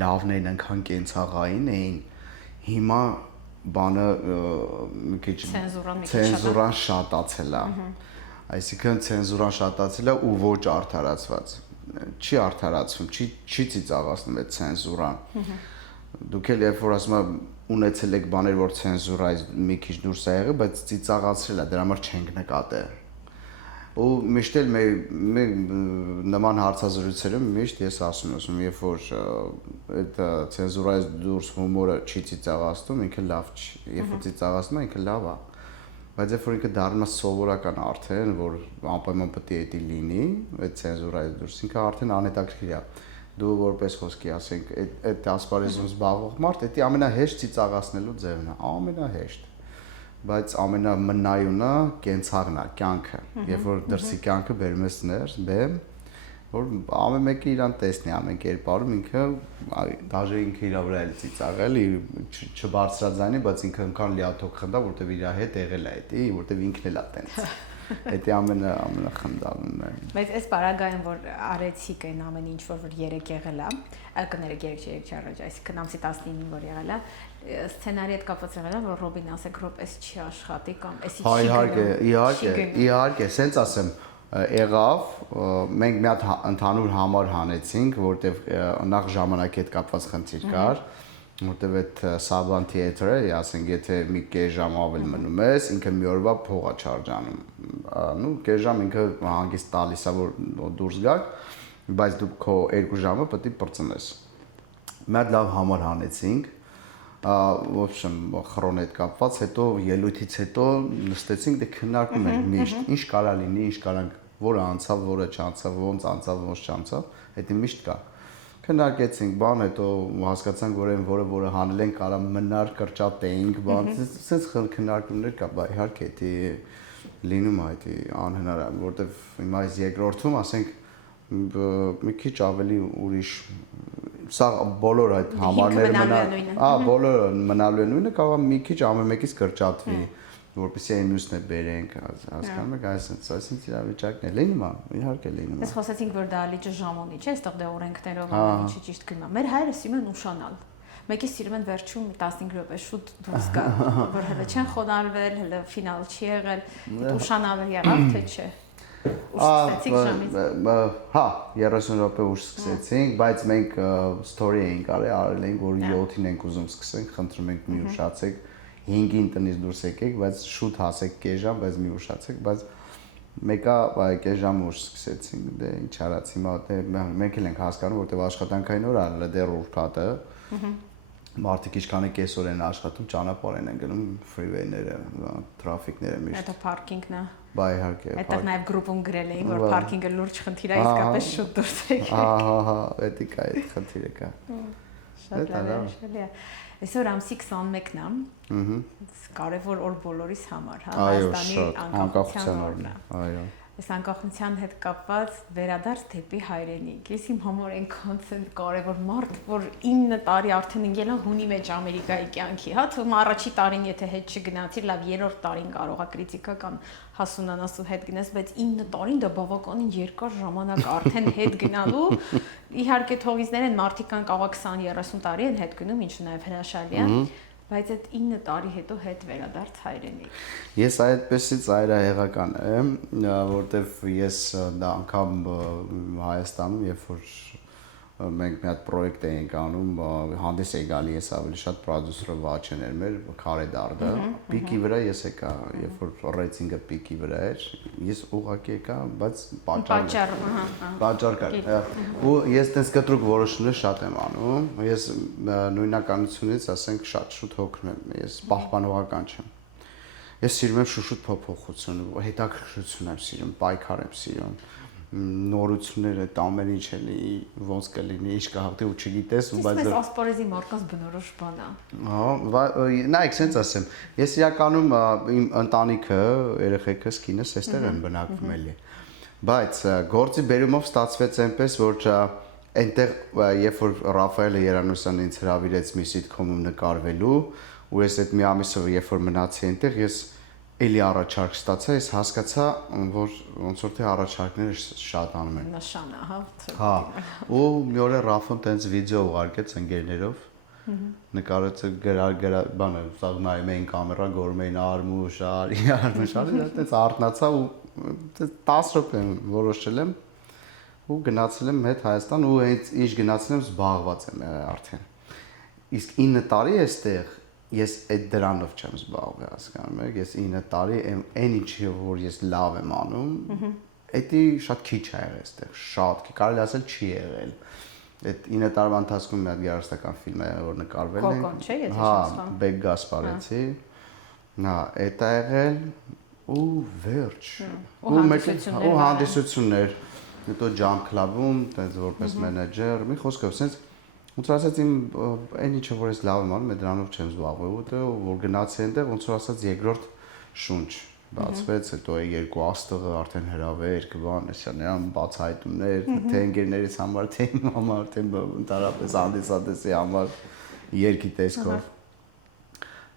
լավն էին, այնքան կենցաղային էին, հիմա բանը մի քիչ ցենզուրան շատացել է։ Այսինքն ցենզուրան շատացել է ու ոչ արդարացված։ Չի արդարացվում, չի ծիծաղացնում այդ ցենզուրան։ Դուք էլ երբ որ ասում եք ունեցել եք բաներ, որ ցենզուրայից մի քիչ դուրս է եղել, բայց ծիծաղացրել է, դրա համար չենք նկատել։ Ու միշտ էլ մեր նման հարցազրույցերում միշտ ես ասում եմ, երբ որ այդ ցենզուրայից դուրս հումորը չի ծիծաղացնում, ինքը լավ չի, երբ որ ծիծաղացնում է, ինքը լավ է, բայց երբ որ ինքը դառնում է սովորական արդեն, որ անպայման պետք է դա լինի, այդ ցենզուրայից դուրս, ինքը արդեն անհետաքրքիր է։ Դու որպես խոսքի ասենք, այդ ասպարեզում զբաղվող մարդ, դա ամենահեշտ ծիծաղացնելու ձևն է, ամենահեշտ բայց ամենամնայունը կենցաղն է, կյանքը, երբ որ դրսի կյանքը բերում ես ներս, բեմ, որ ամեն մեկը իրան տեսնի, ամեն կերպարում ինքը, դաժե ինքը իրա վրա էլ ծիծաղել, չբարձրաձայնի, բայց ինքը այնքան լիաթոք խնդա, որտեվ իրա հետ եղել է դա, որտեվ ինքն էլ է տենց։ Դա ամենախնդալն է։ Բայց այս պարագայում որ արեցիք այն ամեն ինչ որ 3 եղել է, կներեք 3 չի առաջ, այսինքն ամսի 19-ին որ եղել է, սցենարի հետ կապված եղել է, որ Ռոբին ասեք ռոպես չի աշխատի կամ էսի չի։ Իհարկե, սենց ասեմ, եղավ, մենք մի հատ ընդհանուր համար հանեցինք, որտեվ նախ ժամանակի հետ կապված խնդիր կար, որտեվ այդ Saban Theatre-ը, ասենք, եթե մի կես ժամ ավել մնում ես, ինքը մի օրվա փող է չարժանում։ Նու կես ժամ ինքը հանգիստ տալիս է, որ դուրս գաք, բայց դու քո 2 ժամը պետք է պրծնես։ Մի հատ լավ համար հանեցինք, в общем, խրոնի հետ կապված, հետո ելույթից հետո նստեցինք, դե քննարկում ենք միշտ, ինչ կարա լինի, ինչ կարանք, որը անցավ, որը չանցավ, ոնց անցավ, ոնց չանցավ, դա միշտ կա։ Քննարկեցինք, բան, հետո հասկացանք, որ այն որը հանել ենք, կարա մնար կրճատեինք, բան, ասես քննարկումներ կա, բայց իհարկե դա լինում է, դա անհնար է, որտեվ հիմա այս երկրորդում, ասենք, մի քիչ ավելի ուրիշ սա բոլոր այդ համարները բոլորը մնալու են նույնը, կարող է մի քիչ ամեն մեկից կրճատվի, որպեսզի այն մյուսն է բերենք, հասկանում եք, այսինքն իրավիճակն է, լինում է, իհարկե լինում է։ Ես խոսեցինք, որ դա լիճը ժամոնի չէ, այստեղ դե օրենքներով ամեն ինչը ճիշտ գնում է։ Մեր հայրը սիրում են ուշանալ։ Մեկի սիրում են վերջում 15 րոպե շուտ դուրս գալ, որ հələ չեն խոնարհվել, հələ ֆինալ չի եղել, ուշանալը եղավ թե չէ։ Հա, 30 րոպե ուշ սկսեցինք, բայց մենք story էինք արել ենք, որ 7-ին ենք ուզում սկսենք, խնդրում ենք մի ուշացեք, 5-ին տնից դուրս եկեք, բայց շուտ հասեք կես ժամ, բայց մի ուշացեք, բայց մեկը այլ ժամ ուշ սկսեցինք, դե ինչ արած հիմա դե մենք էլ ենք հասկանում, որտեղ աշխատանքային օր ալը դեռ ուրբաթը։ Մարդիկ ինչքան է կեսօր են աշխատում, ճանապարհ են գնում, ֆրիվեյները, տրաֆիկները միշտ։ Դա փարքինգն է։ Բայ իհարկե։ Այդտեղ նաև գրուպում գրել էին, որ փարքինգը լուրջ խնդիր է, իսկապես շուտ դուրս եկեք։ Ահա, էդի կա այդ խնդիրը կա։ Շատ լավ է։ Այսօր ամսի 21-ն է։ Կարևոր օր բոլորիս համար, հա, Հայաստանի անկախության օրն է։ Այո։ Այս անկախության հետ կապված վերադարձ դեպի հայրենիք։ Ես իմ համար այնքան կարևոր մարդ, որ 9 տարի արդեն ընկել եմ հունի մեջ Ամերիկայի կյանքի, հա, թվում առաջի տարին եթե հետ չգնացի, լավ, երրորդ տարին կարող է քրիտիկական հասունանալու հետ գնաս, բայց 9 տարին դա բավականին երկար ժամանակ արդեն հետ գնալու։ Իհարկե թողիզներ են, մարդիկ կան կարող 20-30 տարի են հետ գնում, ինչը նաև հրաշալի է։ Բայց այդ 9 տարի հետո հետ վերադարձ հայրենիք։ Ես այդպեսի ծայրահեղական եմ, որտեվ ես դա անգամ Հայաստանում, երբ որ մենք մի հատ պրոյեկտ էինք անում, հանդես էի գալի, ես ավելի շատ պրոդյուսերը Վաչեն էր մեր քարե դարդը, պիկի վրա ես եկա, երբ որ ռեյտինգը պիկի վրա էր, ես ուղղակի եկա, բայց պատճառ կար։ Ու ես տես կտրուկ որոշումներ շատ եմ անում, ես նույնականությունից, ասենք, շատ շուտ հոգնում եմ, ես պահպանողական չեմ։ Ես սիրում եմ շուշուտ փոփոխություն, հետաքրքրություն եմ սիրում, պայքար եմ սիրում, նորությունները, ամեն ինչ էլի, ոնց կլինի, ինչ կհաղթի ու չգիտես, ու բայց Իսկ ասպարեզի մարդկանց բնորոշ բան է։ Հա, նայեք, սենց ասեմ, ես իրականում իմ ընտանիքը, երեխեքս, կինս այստեղ են բնակվում էլի։ Բայց գործի բերումով ստացվեց այնպես, որ այնտեղ երբ որ Ռաֆայելը Երանոսյանը ինձ հրավիրեց մի սիթքոմում նկարվելու, ու ես այդ մի ամիսով երբ որ մնացի այնտեղ, ես էլի առաջարկ ստացա, ես հասկացա, որ ոնց որ թե առաջարկները շատ անում են։ Նշան է, հա։ Հա, ու մի օր Ռաֆոն տենց վիդեո ուղարկեց ընկերներով։ Նկարեց բանը, սա նայում էին կամերան, գորում էին արմուշ, տենց արթնացա ու տենց 10 րոպե որոշել եմ ու գնացել եմ հետ Հայաստան ու այդ ինչ գնացել եմ զբաղված եմ արդեն։ Իսկ 9 տարի էստեղ ես այդ դրանով չեմ զբաղվել, հասկանում եք, ես 9 տարի այն ինչի որ ես լավ եմ անում, դա շատ քիչ է եղել այստեղ, շատ քիչ, կարելի ասել չի եղել։ Այդ 9 տարվա ընթացքում մի հատ երաժշտական ֆիլմ է որ նկարվել է։ Կոկոն, չէ՞, եթե հա, չասեմ։ Բեկ Գասպարեցի։ Նա դա եղել ու վերջ։ Ու հանդիսություններ։ Հետո Jump Club-ում, տենց որպես մենեջեր, մի խոսքով, sense ոնց որ ասած իմ այն ինչը որ ես լավ եմ անում, դրանով չեմ զբաղվել, որ գնացի այնտեղ, ոնց որ ասած երկրորդ շունչ բացվեց, հետո երկու աստղը արդեն հրավեր, կբան, էսյան բացահայտումներ, թե ընկերներից համար, թե իմ համար, թե ընդհանրապես հանդիսատեսի համար երկի տեսքով։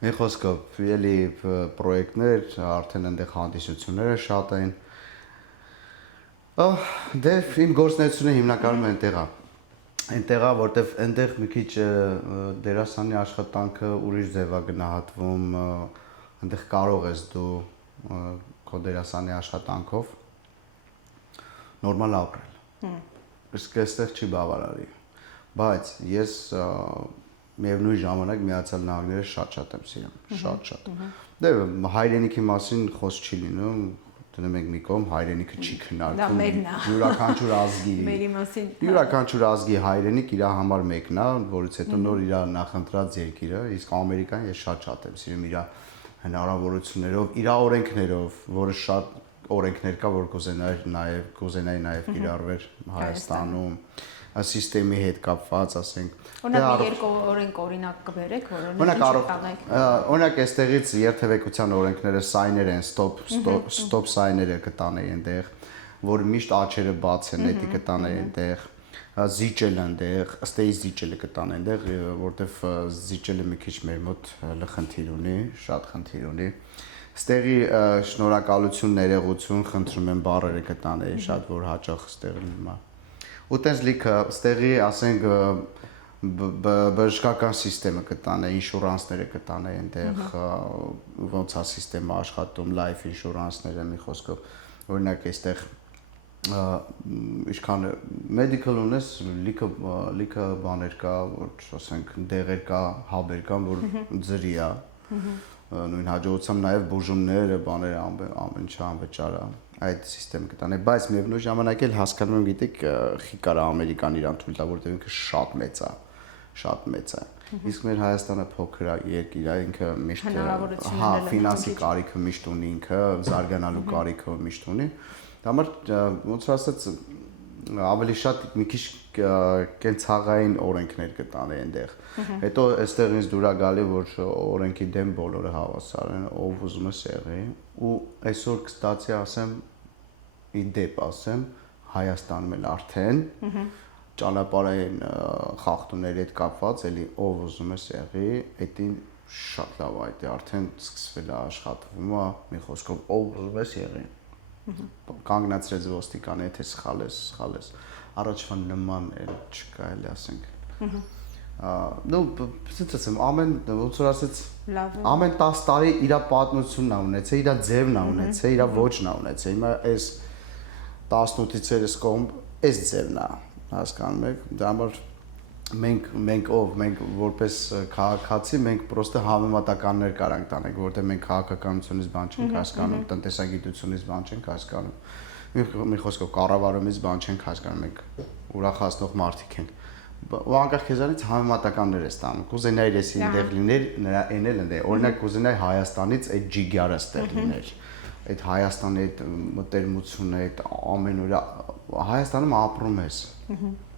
Մի խոսքով, էլի պրոյեկտներ, արդեն այնտեղ հանդիսությունները շատ են։ Դե իմ գործունեությունը հիմնականում այնտեղ է։ Այնտեղա, որտեվ այնտեղ մի քիչ դերասանի աշխատանքը ուրիշ ձև է գնահատվում, այնտեղ կարող ես դու քո դերասանի աշխատանքով նորմալ ապրել։ Իսկ այստեղ չի բավարարի։ Բայց ես միևնույն ժամանակ Միացյալ Նահանգները շատ եմ սիրում, շատ։ Դե հայրենիքի մասին խոսք չի լինում, դնում ենք մի կողմ, հայրենիքը չի քննարկվում։ Յուրաքանչյուր ազգի։ Մերի մասին։ Յուրաքանչյուր ազգի հայրենիք իր համար մեկն է, որից հետո նոր իր նախընտրած երկիրը, իսկ Ամերիկան ես շատ եմ սիրում իր հնարավորություններով, իր օրենքներով, որը շատ օրենքներ կա, որ կուզենայի նաև կիրառվեր Հայաստանում, սիստեմի հետ կապված, ասենք։ Օրինակ երկու օրինակ կբերեք, որոնք տանեք։ Օրինակ այստեղից երթևեկության օրենքները սայներ են, ստոպ սայները կտանեի այնտեղ, որ միշտ աչերը բաց են, դա կտանեի այնտեղ, զիջել այնտեղ, ըստ էի զիջելը կտան այնտեղ, որտեվ զիջելը մի քիչ մեր մոտ խնդիր ունի, շատ խնդիր ունի։ Ստեղի շնորհակալություն, ներողություն, խնդրում եմ բառերը կտանեի, շատ որ հաճախ ստեղ լինում է։ Ու տես լիքը ստեղի, ասենք, բժշկական սիստեմը կտանե, ինշուրանսները կտանե այնտեղ, ոնց է սիստեմը աշխատում, life insurance-ները մի խոսքով, օրինակ այստեղ ինչքան medical ունես, լիքը բաներ կա, որ ասենք դեղեր կա, հաբեր կան, որ ձրի է, Նույն հաջողությամբ նաև բուժումները, բաները ամեն ինչ անվճար է այդ համակարգը կտանե, բայց միևնույն ժամանակ էլ հասկանում եմ, գիտեք, խի կարա Ամերիկան իրան թույլ տա, որտեղ ինքը շատ մեծ է։ Իսկ մեր Հայաստանը փոքր է, երկիր է, ինքը միշտ ֆինանսի կարիքը միշտ ունի, ինքը զարգանալու կարիքը միշտ ունի։ Դա համար ոնց որ ասած ավելի շատ մի քիչ կենցաղային օրենքներ կտանի այնտեղ։ Հետո այստեղ ինձ դուր է գալի, որ օրենքի դեմ բոլորը հավասար են, ով ուզում է սեղի, ու այսօր կստացի ասեմ, իդեպ ասեմ, Հայաստանում էլ արդեն ճանապարհային խախտումների հետ կապված էլի ով ուզում է սեղի, այդին շատ լավ է, դա արդեն սկսվել է աշխատվում, մի խոսքով ով ուզում է սեղի։ Կանգնացրեց ոստիկանը, եթե սխալ ես, առաջվա նման էլ չկա, էլի ասենք։ Նո, ասած եմ, ոնց որ ասած, ամեն 10 տարի իր պատմությունն է ունեցել, իր ձևն է ունեցել, իր ոճն է ունեցել։ Հիմա այս 18-ից երես կողմ այս ձևն է, հասկանում եք։ Դա համար մենք որպես քաղաքացի մենք պրոստը համեմատականներ կարանք տանենք, որտեղ մենք քաղաքականությունից բան չենք հասկանում, տնտեսագիտությունից բան չենք հասկանում։ Մի խոսքով կառավարումից բան չենք հասկանում, մենք ուրախացնող մարդիկ ենք։ Ու անկախ քեզանից համեմատականներ ես տանում։ Կուզենայի ես այնտեղ լիներ, նրա այն էլ ընդե։ Օրինակ կուզենայի Հայաստանից այդ ջիգյարը ստեղ լիներ։ Այդ Հայաստանի այդ մտերմությունը, այդ ամենօրյա Հայաստանում ապրում ես։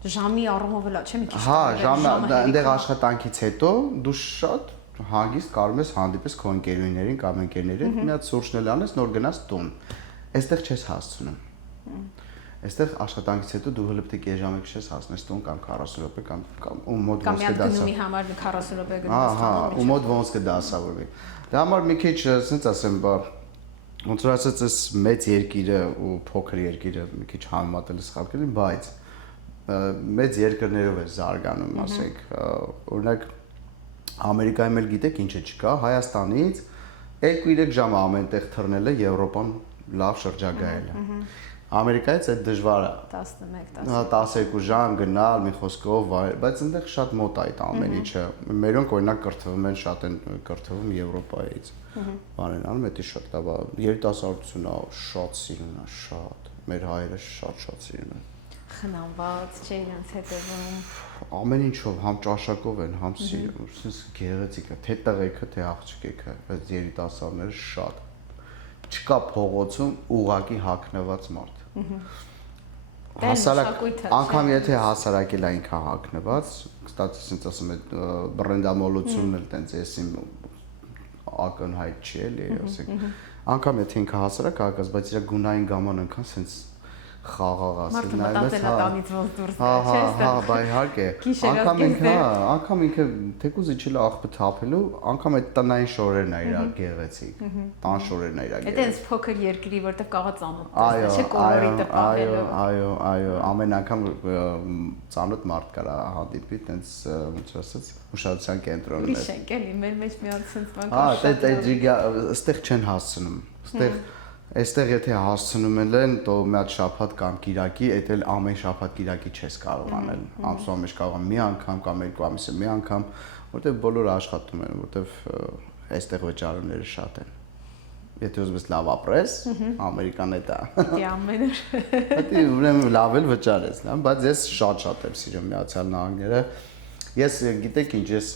Ժամի առումով էլ չէ՞ մի քիչ։ Հա, ժամը այնտեղ աշխատանքից հետո դու շատ հանգիստ կարող ես հանդիպես քո ընկերուհիներին կամ ընկերներին, մի հատ սուրճնել անես, նոր գնաս տուն։ Այստեղ չես հասցնում։ Այստեղ աշխատանքից հետո դու հələ պետք է ժամը քշես հասնես տուն կամ 40 րոպե կամ ու մոտ ոնց կդասա։ Կամ մի համար 40 րոպե գնաս տուն։ Հա, ու մոտ ոնց կդասավորվի։ Դա համար մի քիչ, ասենց ասեմ, ոնց որ ասած էս մեծ երկիրը ու փոքր երկիրը մի քիչ համեմատել սխալ կլինի, բայց մեծ երկրներով է զարգանում, ասենք, օրինակ Ամերիկայում էլ գիտեք ինչը չկա, Հայաստանից 2-3 ժամ ամենտեղ թռնելը Եվրոպան լավ շրջագայել է։ Ամերիկայից այդ դժվար է 12 ժամ գնալ մի խոսքով, բայց այնտեղ շատ մոտ է այդ ամեն ինչը։ Մերոնք օրինակ կրթվում են, շատ են կրթվում Եվրոպայից։ Բանեն անում, դա շատ լավ է։ Երիտասարդությունը շատ սիրուն է, շատ։ Մեր հայերը շատ սիրուն են։ Խնամված չէ իրենց հետևում։ Ամեն ինչով, համ ճաշակով են, համ սիրում, sense գեղեցիկ է, թե տղեկը, թե աղջիկը, բայց երիտասարդները շատ։ Չկա փողոցում ուղակի հագնված մարդ։ Հասարակ, անգամ եթե հասարակել է ինքը հագնված, կստացի sense ասում է բրենդամոլությունն էլ տենց էսին ակնհայտ չի էլի, ասենք։ Անգամ եթե ինքը հասարակ հագած, բայց իր գունային գաման անգամ sense խաղաղ ասել նայես հա հա բայ իհարկե անգամ ինքը թեկուզ իջել աղբը թափելու անգամ այդ տնային շորերն է իր գեղեցիկ տան շորերն է իր գեղեցիկ այդպես փոքր երկրի որտեղ կարող ծանոթ չէ կոլորիտը պահելու այո ամեն անգամ ծանոթ մարդ կարա հանդիպի տենց ոնց ասած ուշադրության կենտրոնում է իշենք էլի մեր մեջ մի հատ sense բան կա շատ այստեղ չեն հասցնում այստեղ Այստեղ եթե հասցնում են, то մի հատ շաբաթ կամ կիրակի, այդ էլ ամեն շաբաթ կիրակի չես կարող անել։ Ամսվա մեջ կարող եմ մի անգամ կամ երկու ամիսը մի անգամ, որտեղ բոլորը աշխատում են, որտեղ այստեղ վճարումները շատ են։ Եթե ուզում ես լավ ապրես, Ամերիկան է դա։ Դե ամեն օր։ Դա ուրեմն լավ էլ վճարես, լավ, բայց ես շատ եմ սիրում Միացյալ Նահանգները։ Ես գիտեք ինչ, ես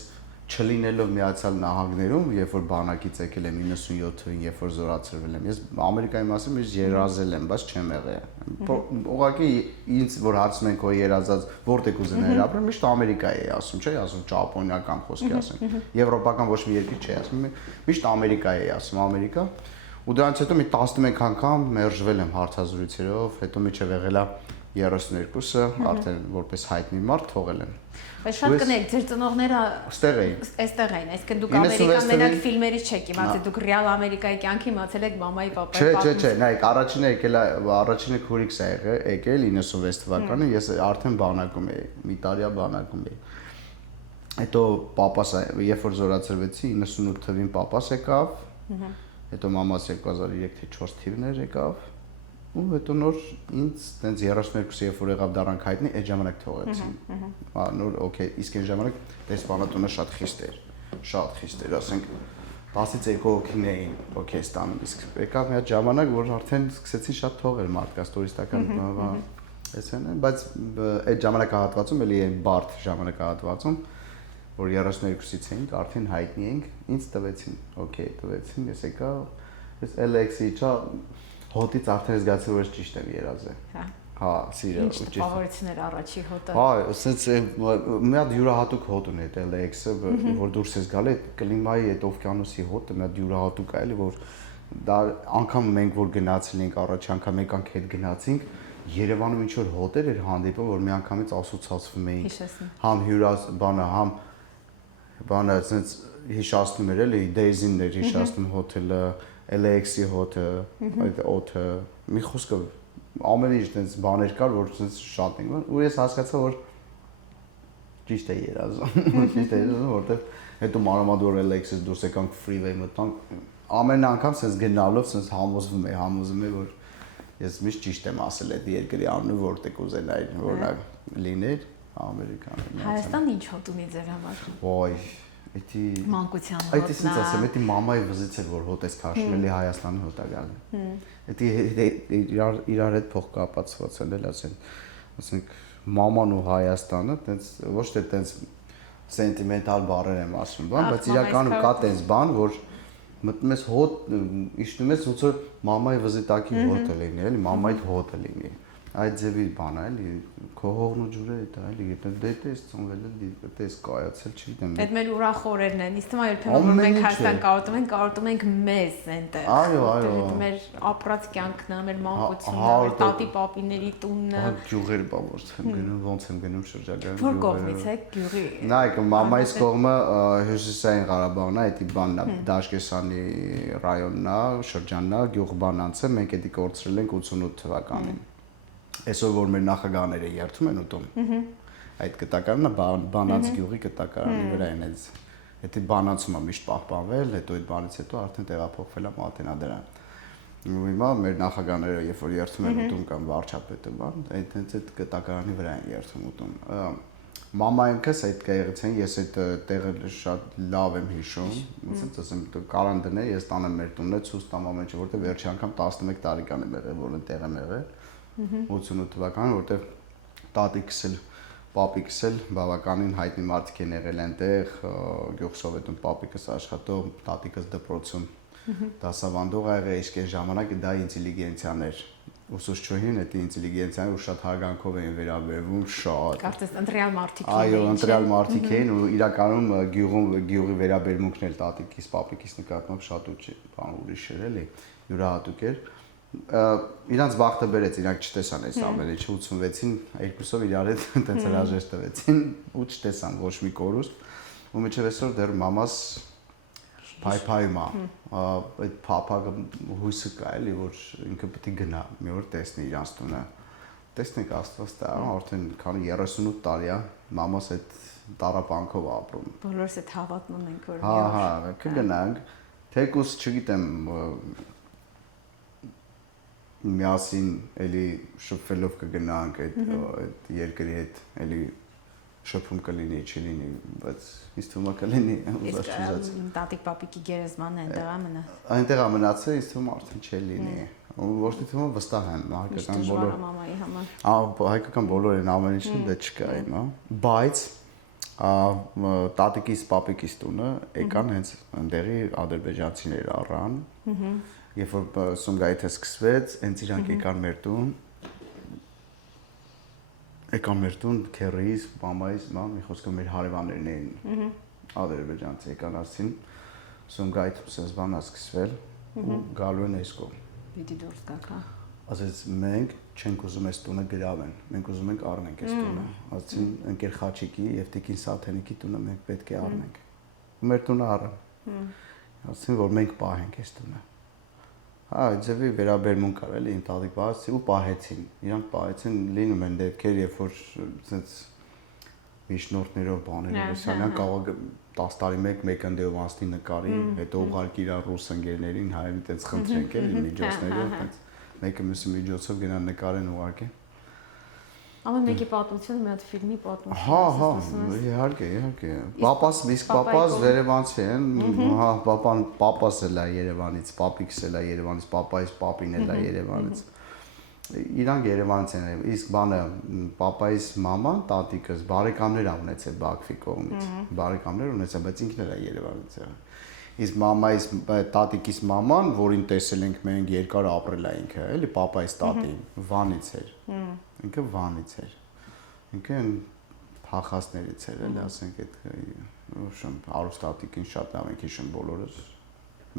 չլինելով Միացյալ Նահանգներում, երբ որ բանակից եկել եմ 97-ին, երբ որ զորացրվել եմ, ես Ամերիկայի մասին միշտ երազել եմ, բայց չեմ եղել։ Ուղղակի ինձ որ հարցում են քո երազած որտեղ կուզենայի ապրել, միշտ Ամերիկայի էի ասում, չէ՞, ասում Ճապոնիա կամ խոսքի ասեմ։ Եվրոպական ոչ մի երկիր չի ասում, միշտ Ամերիկայի էի ասում, Ամերիկա։ Ու դրանից հետո մի 11 անգամ մերժվել եմ հարցազրույցերով, հետո միջև եղել է 32-ը, արդեն որպես հայտնի մարդ թողել են։ Բայց շատ կներեք, ձեր ծնողները այստեղ էին, այսինքն դուք Ամերիկան մենակ ֆիլմերից չեք իմացել, դուք ռեալ Ամերիկայի կյանքի իմացել եք մամայի, պապայի պատմությունից։ Չէ, նայեք, առաջինը քուրիկս է եկել 96 թվականին, ես արդեն բանակում էի, մի տարիա բանակում էի։ Հետո պապաս, երբ որ զորացրվեցի 98 թվականին պապաս եկավ, հետո մամաս 2003 թե 4 թիվներ եկավ։ Ու հետո նոր ինձ տենց 32-ը երբ որ եղավ դառնանք հայտնի, այդ ժամանակ թողեցին։ Նոր օքեյ, իսկ այն ժամանակ դեսպանատունը շատ խիստ էր, ասենք 10-ից 2 հոգին էին օքեյ ստանում, իսկ եկավ մի հատ ժամանակ, որ արդեն սկսեցին շատ թողել մարդկանց տուրիստական էսեն, բայց այդ ժամանակահատվածում էլի այն բարդ ժամանակահատվածում, որ 32-ից էինք, արդեն հայտնի էինք, ինձ տվեցին, օքեյ, տվեցին, ես եկա, ես LX-ի չա հոտից արդեն զգացի, որ ճիշտ եմ երազել։ Հա, սիրել։ Ինչ տպավորություններ առաջի հոտը։ Հա, ասենց մի հատ յուրահատուկ հոտ ունի այդ LX-ը, որ դուրս ես գալի, այդ կլիմայի այդ օվկիանոսի հոտը մի հատ յուրահատուկ է, էլի որ դա անգամ մենք որ գնացել ենք առաջ անգամ եկանք հետ գնացինք, Երևանում ինչ որ հոտեր էր հանդիպում, որ մի անգամից ասոցացվում էինք։ Համ հյուրաս բանը, համ բանը ասենց հիշացնում էր էլի Daisy-ն էր հիշացնում հոթելը, LX-ի հոտը, այդ օթը, մի խոսքով ամեն ինչ այդպես բաներ կար, որ այդպես շատ են, ու ես հասկացա, որ ճիշտ է երազում, ճիշտ է երազում, որտեվ հետո մանրամասն LX-ից դուրս եկանք freeway մտանք, ամեն անգամ sense գնալով sense համոզվում եմ, որ ես միշտ ճիշտ եմ ասել այդ երկրի անունը, որտեղ կուզենայի, որնակ լիներ Ամերիկան։ Հայաստանը ինչ հոտ ունի ձեր համար։ Ոայ, էդի մանկության հոտն է։ Այդ ինձ ասեմ, էդի մամայի վզից էր, որ հոտ էս քաշելի Հայաստանի հոտ է գալի։ Էդի իրար հետ փող կապացված էլ ասենք մաման ու Հայաստանը, տենց ոչ թե տենց սենտիմենտալ բառեր եմ ասում, բայց իրականում կա տենց բան, որ մտնում ես հոտ, իջնում ես ոնց որ մամայի վզիտակի հոտը լինի, էլի մամայիդ հոտը լինի։ Այդ ձևի բան է, էլի քո հողն ու ջուրը դա էլի դե դես ծնվել էլի դես կայացել, չգիտեմ։ Այդ մեր ուրախ օրերն են, իսկ երբեմն որ մենք Հայաստան կարոտում ենք մեզ այնտեղ։ Այո։ Մեր ապրած կյանքն է, մեր մանկությունն է, տատի պապիների տունն է։ Գյուղեր բավարար եմ գնում, ոնց եմ գնում շրջագայում։ Որ կողմից է գյուղի։ Նայեք, մամայիս կողմը Հյուսիսային Ղարաբաղն է, էդի բանն է, Դաշկեսանի ռայոնն է, շրջանն է, գյուղ բանանց է, մենք էդի կորցրել ենք 88 թվականին։ Այսօր որ մեր նախագահները երթում են ուտում, այդ կտակարանը բանած գյուղի կտակարանի վրա են այս, հետի բանացումը միշտ պահպանվել, հետո այդ բանից հետո արդեն տեղափոխվել է Մատենադարան։ Ու հիմա մեր նախագահները երբ որ երթում են ուտում կամ վարչապետը բան, այդ հենց այդ կտակարանի վրա են երթում ուտում։ Մամայինքս այդ կայացեն, ես այդ տեղը շատ լավ եմ հիշում, ոնց ասեմ, կարան դնե, ես տանեմ մեր տունը, ցույց տամ ամեն ինչ, որտեղ վերջի անգամ 11 տարեկան եմ եղել, որ այնտեղ եմ եղել։ 88 թվականին, որտեղ տատիկս էլ, պապիկս էլ բավականին հայտնի մարդիկ են եղել այնտեղ, գյուղսովետում պապիկս աշխատող, տատիկս դպրոցում դասավանդող ա եղել, իսկ այս ժամանակ դա ինտելիգենցիան էր։ Ուսուցչուհին այդ ինտելիգենցիան ու շատ հարգանքով էին վերաբերվում, շատ։ Կարծես ընտրյալ մարդիկ էին։ Այո, ընտրյալ մարդիկ էին ու իրականում գյուղի վերաբերմունքն էլ տատիկիս, պապիկիս նկատմամբ շատ ուրիշ էր էլի, յուրահատուկ էր։ Իրանց բախտը բերեց, իրանք չտեսան այս ամենը, 86-ին երկուսով իրար հետ այդպես հրաժեշտ տվեցին ու չտեսան ոչ մի կորուստ։ Ու մինչև այսօր դեռ մամաս փայփայում է, այդ փափակը հույսը կա էլի, որ ինքը պետք է գնա, մի օր տեսնի իրանց տունը։ Տեսնենք Աստված տա, արդեն քանի 38 տարի է մամաս այդ տառապանքով ապրում։ Բոլորս այդ հավատն ունենք, որ Հա, կգնանք, թեկուզ չգիտեմ միասին էլի շփվելով կգնանք այդ երկրի հետ էլի շփում կլինի, չլինի, բայց ինձ թվում է կլինի, ուզած չուզած։ Տատիկ պապիկի գերեզմանն այնտեղ է մնա։ Այնտեղ է մնացել, ինձ թվում է արդեն չլինի։ Ոչ թե թվում է վստահ եմ, հայկական բոլոր մամայի համար։ Հայկական բոլորին ամեն ինչն դա չկա հիմա, բայց տատիկիս պապիկիս տունը եկան հենց այնտեղի ադրբեջանցիներ առան։ Երբ որ Սումգայիթը սկսվեց, հենց իրանք եկան մեր տուն, քերրիս, մամայիս, մի խոսքով մեր հարևաններն էին ադրբեջանցի եկան ասին, Սումգայիթում sense բան է սկսվել ու գալու են այս կողմ։ Պիտի դուրս գաք, հա։ Ասեց մենք չենք ուզում այս տունը գրավեն, մենք ուզում ենք առնենք այս տունը։ Ասեցին ընկեր Խաչիկի եւ Տիկին Սաթենիկի տունը մենք պետք է առնենք։ Ու մեր տունը առան։ Ասեցին որ մենք պահենք այս տունը։ Հա, ձևի վերաբերմունք կար էլի իմ տատիկ բացի ու պահեցին։ Իրանք պահեցին, լինում են դեպքեր, երբ որ sense միջնորդներով բաներով ասանան կարող 10 տարի մեկ ընդեով անցնի նկարի, հետո ուղարկի իր ռուս ընկերներին, հայերին տենց խնդրենք էլի միջոցներով, տենց մեկը մյուսի միջոցով գնան նկարեն ուղարկեն։ Ամեն մեկի պատմությունը մի հատ ֆիլմի պատմություն։ Հա, իհարկե։ Պապաս Երևանցի են, հա, պապաս էլ է Երևանից, պապիկս էլ է Երևանից, պապայիս պապին էլ է Երևանից։ Իրանք Երևանից են, իսկ բանը պապայիս մաման, տատիկս բարեկամներ ունեցել Բաքվի կողմից։ Բարեկամներ ունեցել, բայց ինքն էլ է Երևանից եղել։ Իսկ մամայիս տատիկիս մաման, որին տեսել ենք մենք երկար ապրել է ինքը, էլի պապայիս տատին, Վանից էր։ Ինքը Վանից էր։ Ինքը փախածներից էր, էլի ասենք այդ ուրիշ արուստատիկին շատ լավ ենք հիշում բոլորս,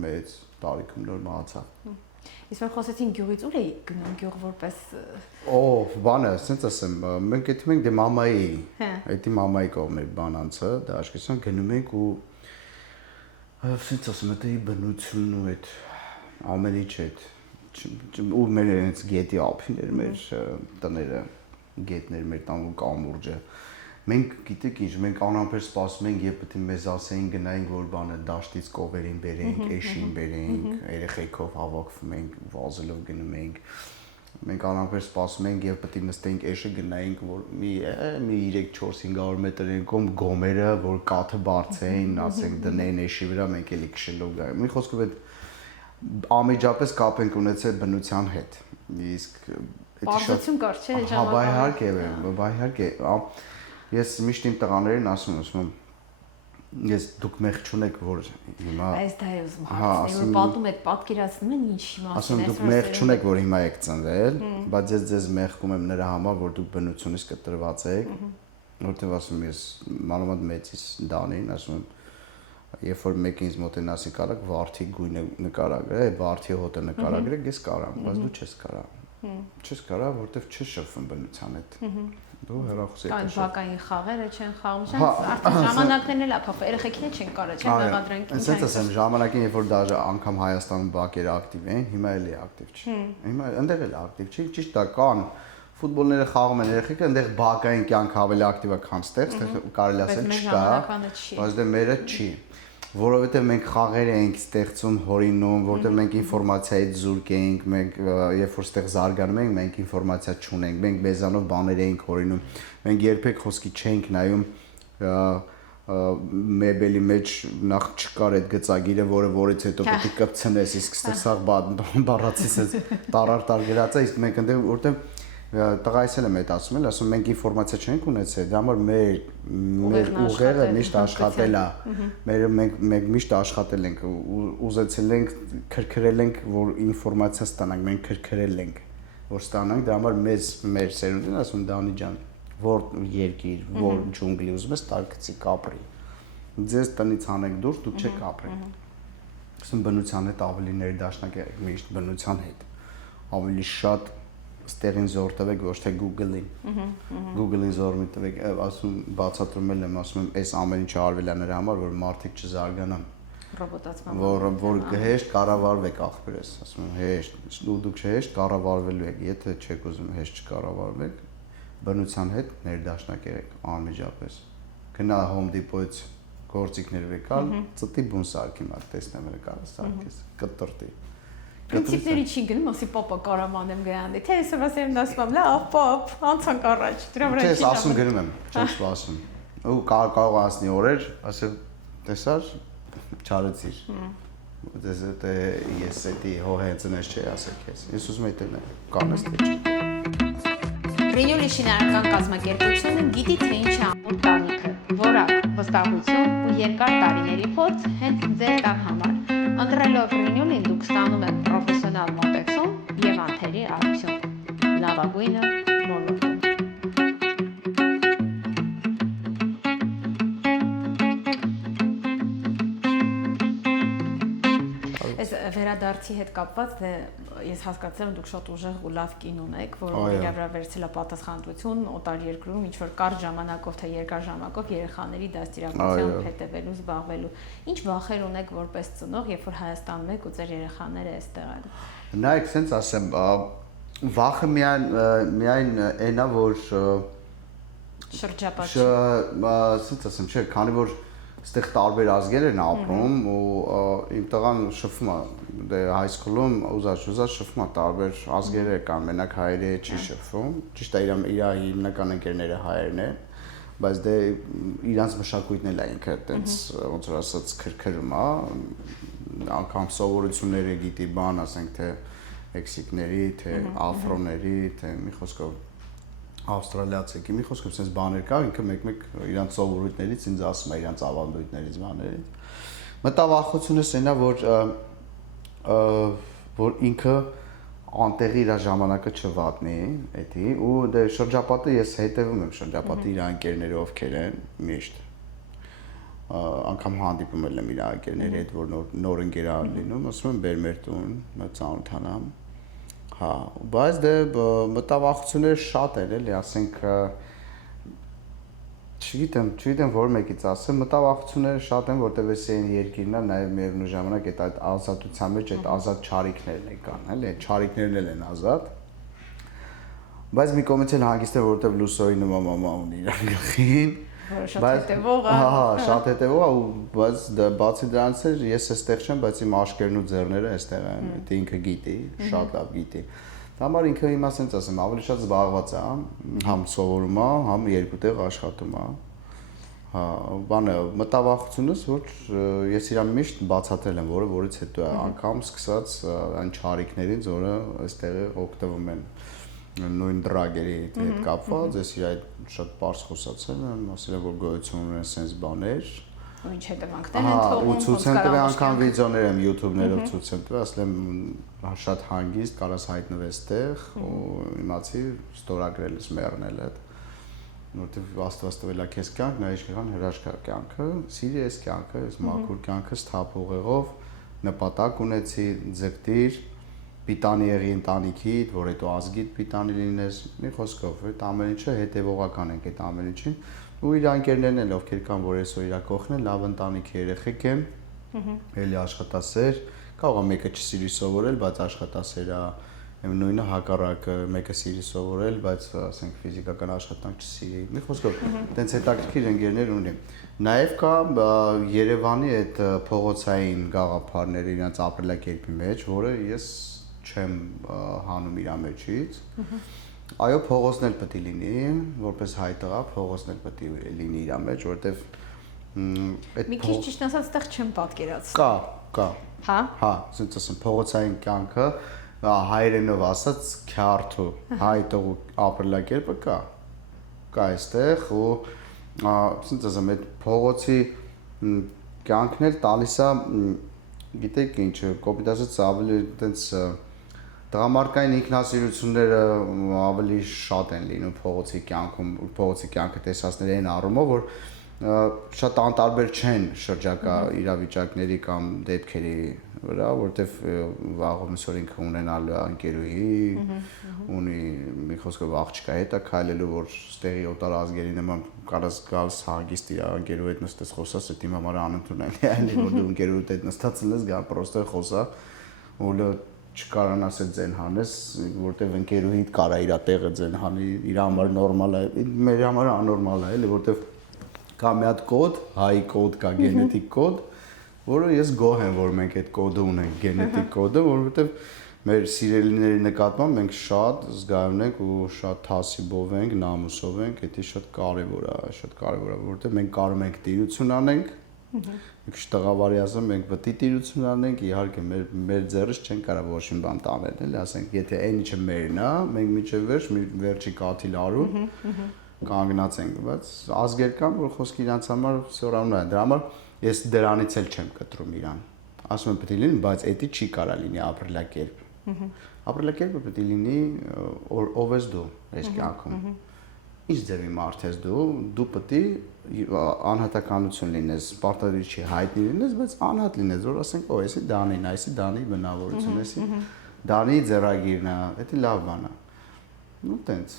մեծ տարիքում նոր մահացավ։ Իսկ մենք խոսեցին գյուղից, ուր էի գնում գյուղ որպես բանը, ասենց ասեմ, մենք գտնում ենք դե մամայի, այդի մամայի կողմեր բանանցը, դա աշկեսան գնում ենք ու ասենց ասեմ, դա բնությունն ու այդ ամեն ինչ այդ ու մեր այնց գետի ափիներ մեր տները, գետներ մեր տան ու կամուրջը։ Մենք գիտեք ինչ, մենք անամբեր սպասում ենք, երբ պետք է մեզ ասեին գնայինք որ բանը դաշտից կովերին բերենք, էշին բերենք, երեխեքով հավաքվում ենք, վազելով գնում ենք։ Մենք անամբեր սպասում ենք եւ պետք է նստենք էշը գնայինք որ մի 3-4-500 մետր եկում գոմերը որ կաթը բարձեին, ասենք դնեն էշի վրա մենք էլի քշելով գայինք։ Մի խոսքով այդ ամիջապես կապ ենք ունեցել բնության հետ։ Իսկ Պարզություն կար, չէ՞, ժամանակ։ Բայհարկե։ Ես միշտ իմ տղաներին ասում եմ, ես դուք մեղ չունեք որ հիմա Այս դա է ուզում հարցնել, որ պատում եք, պատկերացնում են ինչի մասին։ Ասում դուք մեղ չունեք որ հիմա եք ծնվել, բայց ես ձեզ մեղքում եմ նրա համար, որ դուք բնությունից կտրված եք, որտեղ ասում ես մանավանդ մեծից Դանին, ասում եմ երբ որ մեկը ինձ մոտենասի կարակ վարդի գույնը նկարագրել, վարդի հոտը նկարագրել, ես կարամ, բայց դու չես կարա։ Չես կարա, որտեղ չես շփվում բնության հետ։ Դու հեռախոս եք շփվում։ Բակային խաղերը չեն խաղում, արդեն ժամանակներն էլ ափոխ, երեխեքին չեն կարա, չեն մեղադրանք։ Ասենց ասեմ, ժամանակին երբ որ դաժե անգամ Հայաստանում բակերը ակտիվ էին, հիմա էլի ակտիվ չի։ Հիմա այնտեղ էլ ակտիվ չի, ճիշտ է, կան ֆուտբոլները խաղում են երեխեքը, այնտեղ բակային կյանք ավելի ակտիվ է, քան ստեղ, կարելի ասել չկա, բայց դե մերը չի։ Որովհետև մենք խաղեր ենք ստեղծում հորինում, որտեղ մենք ինֆորմացիայից զուրկ ենք, մենք երբ որ ստեղ զարգանում ենք, մենք ինֆորմացիա չունենք, մենք մեզանով բաներ ենք հորինում, մենք երբեք խոսքի չենք նայում մեբելի մեջ նախ չկար այդ գծագիրը, որից հետո պետք է կպցնես, իսկ ստեղ սաղ բառացից տարար գրած է, իսկ մենք այնտեղ որտեղ տղայիս էլ եմ այդ ասում էլ, ասում մենք ինֆորմացիա չենք ունեցել, դա համար մեր ուղեղը միշտ աշխատել է, մենք միշտ աշխատել ենք, ուզեցել ենք, քրքրել ենք, որ ինֆորմացիա ստանանք, մենք քրքրել ենք, որ ստանանք, դա համար մեր սերունդին ասում Դանի ջան, որ երկիր, որ ջունգլի ուզում ես տարկցի կապրի, ձեզ տնից հանեք դուրս, դուք չեք ապրի, ասում բնության հետ ավելի ներդաշնակ եղեք, միշտ բնության հետ, ավելի շատ ստեղին զոր տվեք, ոչ թե Google-ին։ Google-ին զոր մի տվեք, ասում բացատրում եմ, ասում եմ, այս ամեն ինչը արվել է նրա համար, որ մարդիկ չզարգանան։ Ռոբոտացման։ Որ հեշտ կառավարվեք ախպերս, ասում եմ, հեշտ, դուք հեշտ կառավարվելու եք, եթե չեք ուզում հեշտ չկառավարվեք, բնության հետ ներդաշնակ եղեք անմիջապես։ Գնա Home Depot-ից գործիքներ վեկալ, ծտի բուն սարքի մատ տեսնեմ էլ կարա սարքես, կտրտի։ Պրինցիպների չի գնում, ասի պապա կարամանեմ գրանდი, թե ես ասեմ դասում, լավ պապ, անցանք առաջ, դրա վրա չի։ Ես ասում գնում եմ, չեմ սպասում։ Ու կարող ասնի օրեր, ասել տեսար, չարեցիր։ Դες դե ես էդի հոհենց նես չի ասել քեզ։ Ես ուզում եմ դեռ կանես թե չի։ Ռինյոլի շինարարական կազմակերպությունը գիտի թե ինչ է անում տանիքը, որակ, վստահություն ու երկար տարիների փորձ հենց ձեր տան համար։ Ընտրելով Ռինյոլին դուք ստանում եք պրոֆեսիոնալ մոտեցում եւ անթերի արդյունք։ Լավագույնը ոլորտում։ Այս վերադարձի հետ կապված ես հասկացել եմ դուք շատ ուժեղ ու լավ կին ունեք, որ իր վրա վերցել է պատասխանատվություն օտար երկրում ինչ որ կարճ ժամանակով թե երկար ժամանակով երեխաների դաստիարակությամբ հետևելու, զբաղվելու։ Ինչ վախեր ունեք որպես ծնող, երբ որ Հայաստանում եք ու ձեր երեխաները այստեղ են։ Նայեք, sense ասեմ, վախը միայն այնա որ շրջապատի։ Sense ասեմ, չէ, քանի որ այստեղ տարբեր ազգեր են ապրում ու իմ տղան շփվում է դե high school-ում ուզած շփվում է տարբեր ազգեր կան, մենակ հայերը չի շփվում, ճիշտ է իր հիմնական ընկերները հայերն են, բայց դե իրանց մշակույթն էլ է ինքը այտենց ոնց որ ասած քրքրում է, անգամ սովորությունները գիտի բան, ասենք թե մեքսիկների, թե աֆրոների, թե մի խոսքով ավստրալիացի, մի խոսքով sense բաներ կա, ինքը մեկ-մեկ իրանց սովորույթներից ինձ ասում է իրանց ավանդույթներից բաներից։ Մտավախությունը սենա որ ինքը անտեղի իր ժամանակը չվատնի, էդի ու դե շրջապատը ես հետևում եմ շրջապատը իր ընկերները ովքեր են միշտ անգամ հանդիպում եմ իր ընկերների հետ որ նոր ընկերներ լինում, ասում եմ բեր մեր տուն, ծանոթանամ։ Հա, բայց դե մտավախությունները շատ են, էլի, ասենք չգիտեմ որ մեկից ասեմ, մտավախությունները շատ են, որտեղ էս այն երկիրն է, նաև միևնույն ժամանակ այդ ազատության մեջ այդ ազատ չարիքներն են կան, էլի, այդ չարիքներն էլ են ազատ։ Բայց մի կողմից էլ հանգիստ է, որտեղ լուսոյի նման մամա ունի իր գլխին։ Շատ հետևող է։ Հա, շատ հետևող է, բայց բացի դրանից ես էստեղ չեմ, բայց իմ աշկերն ու ձեռները էստեղ են, դա ինքը գիտի, շատ լավ գիտի։ Դա համար ինքը հիմա ասենց ասեմ, ավելի շատ զբաղված է, համ սովորում է, համ երկու տեղ աշխատում է։ Հա, բանը մտավախությունս, որ ես իրան միշտ բացատրել եմ, որից հետո է անգամ սկսած այն չարիքներից, որը այստեղ օգտվում են նույն դրագերի հետ կապված, ես իր այդ շատ པարզ խոսացել եմ, ասել եմ, որ գոյություն ունեն sense բաներ։ Ու ինչ հետևանքներ են թողում։ Ու ցույց եմ տվել անգամ վիդեոներ եմ YouTube-ներով ցույց եմ տվել, ասել եմ շատ հանգիստ կարաս հայտնվես տեղ ու իմացի ստորագրել ես մեռնել այդ որտեվ Աստված տվել է քեզ կյանք, նա իշխան հրաշքար կյանքը, սիրի ես կյանքը, ես մաքուր կյանքս թափ ուղեղով նպատակ ունեցի, ձգտիր պիտանի եղի ընտանիքիդ, որ հետո ազգիդ պիտանի լինես, մի խոսքով, այդ ամեն ինչը հետևողական ենք այդ ամեն ինչին, ու իր ընկերներն են, ովքեր կան, որ այսօր իր կողքն են, լավ ընտանիքի երեխեք են, էլի աշխատասեր, կարող է մեկը չսիրի սովորել, բայց աշխատասեր է, նույնը հակառակը, մեկը սիրի սովորել, բայց ասենք ֆիզիկական աշխատանք չսիրի, մի խոսքով, այտենց հետաքրքիր ընկերներ ունի։ Նաև կա Երևանի այդ փողոցային գաղափարները իրենց ապրելակերպի մեջ, որը ես չեմ հանում իր մեջից։ Այո, փողոցն էլ պետք է լինի, որպես հայ տղա, փողոցն էլ պետք է լինի իր մեջ, որովհետև այդ մի քիչ ճիշտ ասած, այդտեղ չեմ պատկերացնում։ Կա։ Հա։ Հա, ասենց ասեմ, փողոցային կյանքը հայերենով ասած քյարթու, հայ տղու ապրելակերպը կա այստեղ ու ասենց ասեմ, այդ փողոցի կյանքն էլ տալիս է, գիտեք ինչ, կոպիտ ասած ավելի այտենց տղամարդկային ինքնասիրությունները ավելի շատ են լինում փողոցի կյանքում, փողոցի կյանքը տեսածների այն առումով, որ շատ անտարբեր չեն շրջակա իրավիճակների կամ դեպքերի վրա, որտեվ վաղը այսօր ինքը ունենալու է ընկերուհի, ունի մի խոսքով աղջկա հետ է քայլելու, որ ստեղի օտար ազգերի նման կարաս գալս հագիստ իր ընկերուհի հետ նստես խոսաս, դա իմ համար անընդունելի է, որ դու ընկերուհիդ հետ նստած ես, գա պրոստը խոսա, ու չկարանաս այդ ձեն հանես, որտեվ ընկերուհիդ կարա իր տեղը ձեն հանի, իր համար նորմալ է, մեր համար աննորմալ է, էլի, որտեվ կա մի հատ կոդ, հայի կոդ կա, գենետիկ կոդ, որը ես գոհ եմ, որ մենք այդ կոդը ունենք, գենետիկ կոդը, որովհետև մեր սիրելիների նկատմամբ մենք շատ զգայուն ենք ու շատ թասիբով ենք, նամուսով ենք, դա շատ կարևոր է, որովհետև մենք կարող ենք տիրություն անենք, մի քիչ տղավարի ասեմ, մենք պետք է տիրություն անենք, իհարկե մեր ձեռից չեն կարող ոչ մի բան տանել, էլի, ասենք, եթե այն ինչը մերն է, մենք միջև վերջի կաթիլ արու կանգնած ենք, բայց ազգեր կան, որ խոսքը իրանց համար սորանում է, դրա համար ես դրանից էլ չեմ կտրում իրան, ասում եմ պետք է լինի, բայց դա չի կարա լինի ապրելակերպ, ապրելակերպը պետք է լինի, ով ես դու այս կյանքում, ինչ ձևի մարդ ես դու պետք է անհատականություն լինես, պարտադիր չի հայտնի լինես, բայց անհատ լինես, որ ասենք, օ, էսի Դանին, այսի Դանի բնավորություն, էսի Դանի ձեռագիրն է, դա լավ բան է։ Ու տենց։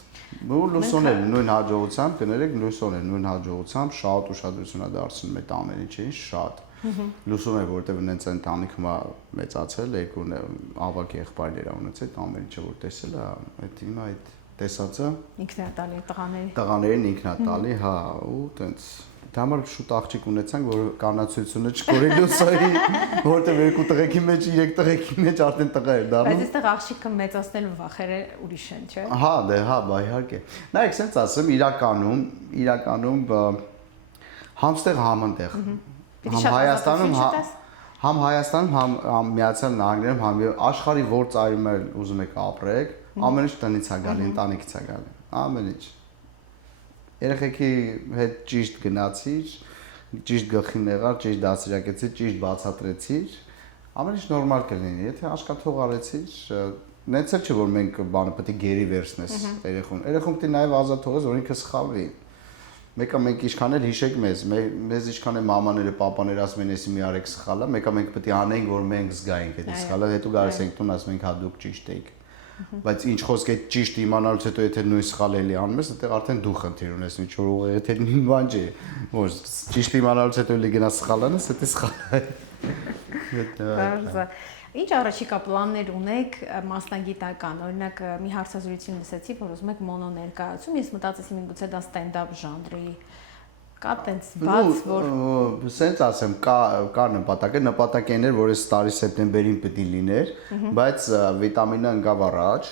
Ու լուսոնել նույն հաջողությամբ, կներեք, լուսոնել նույն հաջողությամբ շատ ուշադրություն է դարձնում այդ ամեն ինչին, շատ։ Լուսում է, որտեղ նենց ընտանիքում է մեծացել, երկու ավագ եղբայրներ ա ունեցել, այդ ամեն ինչը որ տեսել է, այդ հիմա այդ տեսածը ինքնատալի տղաների։ Տղաներին ինքնատալի, հա, ու տենց Դա համար շուտ աղջիկ ունեցանք, որ կանացությունը չկորելու սայի, որտեղ երկու տղեկի մեջ, 3 տղեկի մեջ արդեն տղա էր դառնում։ Բայց այստեղ աղջիկը մեծացնելու վախերը ուրիշ են, չէ՞։ Հա, դե հա, բա իհարկե։ Նայեք, ասենց ասեմ, իրականում համստեղ համընդեղ։ Համ Հայաստանում, համ Միացյալ Նահանգներում, համ աշխարհի որ ծայրում էլ ուզում եք ապրեք, ամեն ինչ տնից է գալի, ընտանիքից է գալի, ամեն ինչ։ Երեխեքի հետ ճիշտ գնացիր, ճիշտ գլխին եղար, ճիշտ դասիրակեցիր, ճիշտ բացատրեցիր, ամեն ինչ նորմալ կլինի։ Եթե աշխատող արեցիր, նենց էլ չէ որ մենք բանը պետք է գերի վերցնես երեխուն։ Երեխուն պետք է նաև ազատ թողես, որ ինքը սխալվի։ Մեկը մենք ինչքան էլ հիշեք մեզ ինչքան էլ մամաները, պապաները ասում են, «Էսի մի արեք սխալ է», մեկը մենք պետք է անենք, որ մենք զգայինք այդ սխալը, հետո գալիս ենք տուն, ասում ենք, «Հա դուք ճիշտ եք»։ Բայց ինչ խոսք է ճիշտ իմանալուց հետո եթե նույն սխալը էլի անում ես, այդտեղ արդեն դու խնդիր ունես, ինչ որ ուղղակի եթե նույն բան չի, որ ճիշտ իմանալուց հետո էլի գնաս սխալ անես, դա սխալ է։ Ինչ առաջիկա պլաններ ունեք մասնագիտական, օրինակ մի հարցազրույցին լսեցի, որ ուզում եք մոնո ներկայացում, ես մտածեցի միգուցե դա ստենդափ ժանրի կա տենց բաց որ սենց ասեմ կա նպատակը էր որ այս տարի սեպտեմբերին պետք է լիներ, բայց վիտամինը ընկավ առաջ,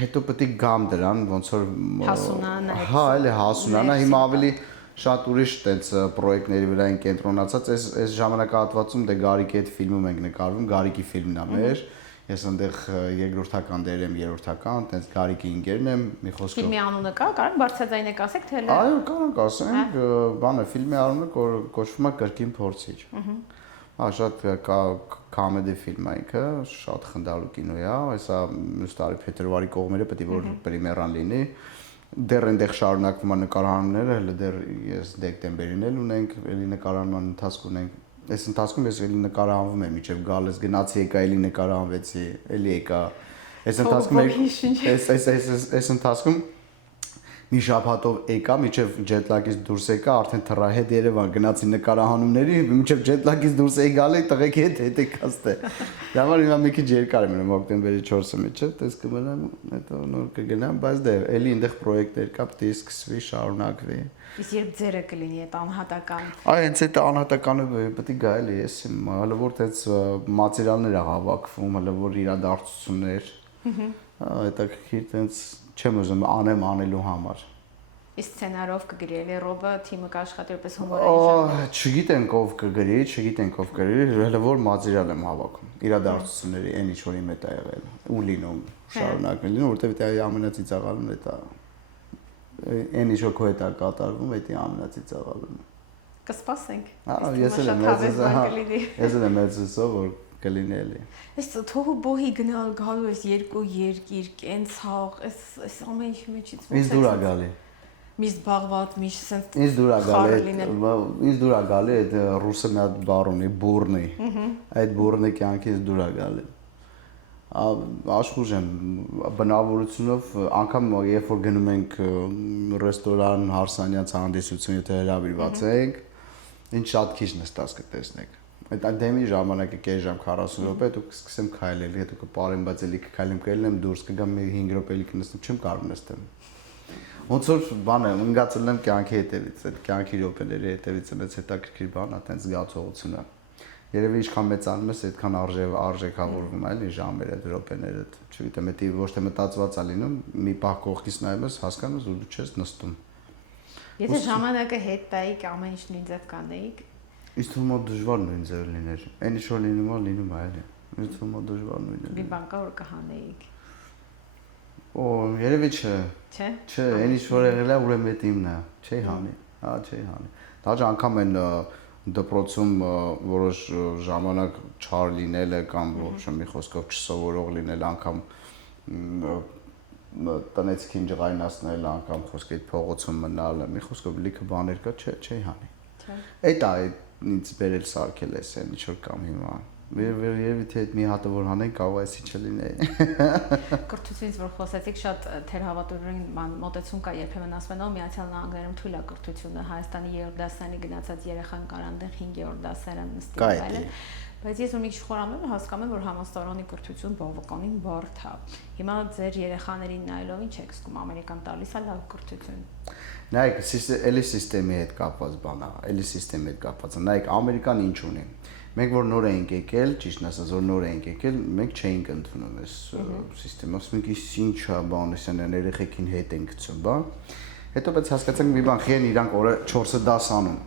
հետո պետք է գամ դրան, ոնց որ հասունանա, հա, էլի հասունանա, հիմա ավելի շատ ուրիշ տենց պրոյեկտների վրա են կենտրոնացած, այս ժամանակահատվածում դե Գարիկի հետ ֆիլմում ենք նկարվում, Գարիկի ֆիլմն է մեր, ես այնտեղ երկրորդական դեր եմ, երրորդական, տենց Գարիկի ինգերն եմ, մի խոսքով։ Ֆիլմի անունը կա, կարող բարձրաձայնեք ասեք, թե հենց։ Այո, կարող ասենք, բանը ֆիլմի անունը կոչվում է Կրկին փորձիչ։ Հա, շատ կոմեդի ֆիլմ է ինքը, շատ խնդալու կինո է, հեսա մյուս տարի փետրվարի կողմերը պետք է որ պրեմիերան լինի։ Դեռ այնտեղ շարունակվում է նկարահանումները, հələ դեռ ես դեկտեմբերին էլ ունենք, էլի նկարահանման ընթացք ունենք։ Այս ընթացքում ես էլի նկարահանվում եմ, մինչև գալիս գնացի եկա, էլի նկարահանվեցի, էլի եկա։ Այս ընթացքում մի շաբաթով եկա, մինչև ջետլագից դուրս եկա, արդեն թռա հետ Երևան գնացի նկարահանումների, մինչև ջետլագից դուրս էի գալի, տղեկի հետ եկած թե։ Դա համար հիմա մի քիչ երկար եմ մնում հոկտեմբերի 4-ը միջև, տես կմնամ, հետո նոր կգնամ, բայց դե էլի այնտեղ պրոյեկտներ կա, պետք է սկսվի, շարունակվի։ Իսկ երբ ձերը կլինի այդ անհատական։ Այ հենց այդ անհատականը պետք է գա էլի, ես հələ որ տես մատերիալներ ա հավաքվում, հələ որ իրադարձություններ։ Հետաքրքիր տես չեմ ուզում անելու համար։ Իսկ սցենարով կգրի էլի Ռոբը թիմը կաշխատի որպես հումորային։ Չգիտենք ով կգրի, հələ որ մատերիալ եմ հավաքում։ Իրադարձությունների այն ինչ որ իմ հետ ա եղել ու լինում, շարունակել լինում, որտեղ դա ամենածիծաղալուն է դա։ Այն ինչ որ քո հետ ա կատարվում, դա ամենածիծաղալուն է։ Կսպասենք։ Ես էլ եմ մեծուսով որ կլինի էլի։ Այս թողու բոհի գնալ գալու այս երկու երկիր, կենցաղ, այս ամեն ինչի մեջից ոնց է։ Ինձ դուր ա գալի։ Միշտ զբաղված, միշտ սենց։ Ինձ դուր ա գալի այդ ռուսը մի հատ բառ ունի, բուրնի։ Այդ բուրնի կյանքից դուր ա գալի։ Աշխուժ եմ բնավորությունով անգամ երբ որ գնում ենք ռեստորան, հարսանյաց հանդիսություն, եթե հրավիրված ենք, ինչ շատ քիչ նստած կտեսնեք։ Այդ դեմի ժամանակը կես ժամ 40 րոպե դուք սկսեմ քայլել, հետո կպարեմ, բայց էլի կքայլեմ դուրս կգամ 5 րոպե էլի կնստեմ, չեմ կարող նստեմ։ Ոնց որ բանը ընկածել եմ կյանքի հետևից, այդ կյանքի րոպեների հետևից եմ, այս հետաքրքիր բան, այտենց զգացողությունը։ Երևի ինչքան մեծանում ես, այդքան արժեքավորվում է էլի ժամերը, րոպեները, չգիտեմ, դա ոչ թե մտածված է լինում, մի պահ կողքից նայում ես, հասկանում ես, որ դու չես նստում։ Եթե ժամանակը հետ տայիք, ամեն ինչ նույն ձև կանեիք։ Ինձ թվում է դժվար նույն ձև լիներ։ Այն ինչ որ լինում է էլի։ Ինձ թվում է դժվար նույնը։ Մի բան կա որ կհանեիք։ Օ, երևի չէ։ Չէ։ Չէ, այն ինչ որ եղել է, ուրեմն դա իմն է։ Չի հանի։ Հա, չի հանի։ Դա անգամ են դպրոցում որոշ ժամանակ չար լինելը կամ ոչ մի խոսքով չսովորող լինել, անգամ տնեցքին ջղայնացնել, անգամ խոսքի այդ փողոցում մնալը, մի խոսքով լիքը բաներ կա, չի հանի։ Էդ է ինձ բերել սարքել էս այն ինչ որ կամ հիմա։ Երևի թե այդ մի հատը որ հանենք կարող է այսի չլինի։ Կրթությունից որ խոսեցիք, շատ թերհավատորեն մոտեցում կա, երբեմն ասում են, Միացյալ Նահանգներում թույլ է կրթությունը, Հայաստանի 3-րդ դասարանի գնացած երեխան կար այնտեղ 5-րդ դասարան նստի այլն։ Բայց ես ու մի քիչ խորանում եմ, հասկանում եմ, որ համաստարանի կրթություն բավականին բարդ է։ Հիմա ձեր երեխաներին նայելով ինչ եք զգում, ամերիկան տալիս է լավ կրթություն։ Նայեք, էլի սիստեմի հետ կապված բան է, էլի սիստեմի հետ կապված է։ Նայեք, Ամերիկան ինչ ունի։ Մենք որ նոր ենք եկել, ճիշտն ասած, որ նոր ենք եկել, մենք չէինք ընդունում այս սիստեմը, ասում ենք, ինչ է բան, այսինքն երեխեքին հետ են գցում, բան։ Հետո բայց հասկացանք մի բան, խեն իրանք օրը 4 դաս անում։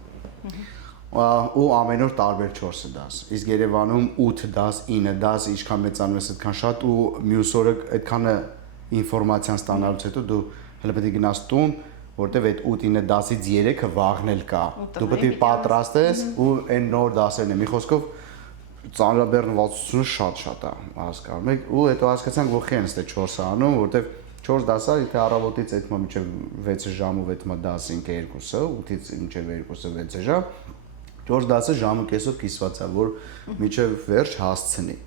Ու ամեն օր տարբեր 4 դաս։ Իսկ Երևանում 8 դաս, 9 դաս, ինչքան մեծանում ես, այդքան շատ ու մյուս օրը այդքանը ինֆորմացիան ստանալուց հետո դու հələ պետք է գնաս տուն, որտեվ այդ 8-9 դասից 3-ը վաղն էլ կա։ Դու պետք է պատրաստես ու այն նոր դասերն է։ Մի խոսքով ծանրաբեռնվածությունը շատ է, հասկանում եք, ու հետո հասկացանք, որ խեն ստե 4-ը անում, որտեվ 4 դասը, եթե առավոտից այդ մինչև 6 ժամ ու 6 դաս 5-2-ը, 8-ից մինչև 2-ը 6 ժամ, 4 դասը ժամը կեսով կիսված է, որ մինչև վերջ հասցնի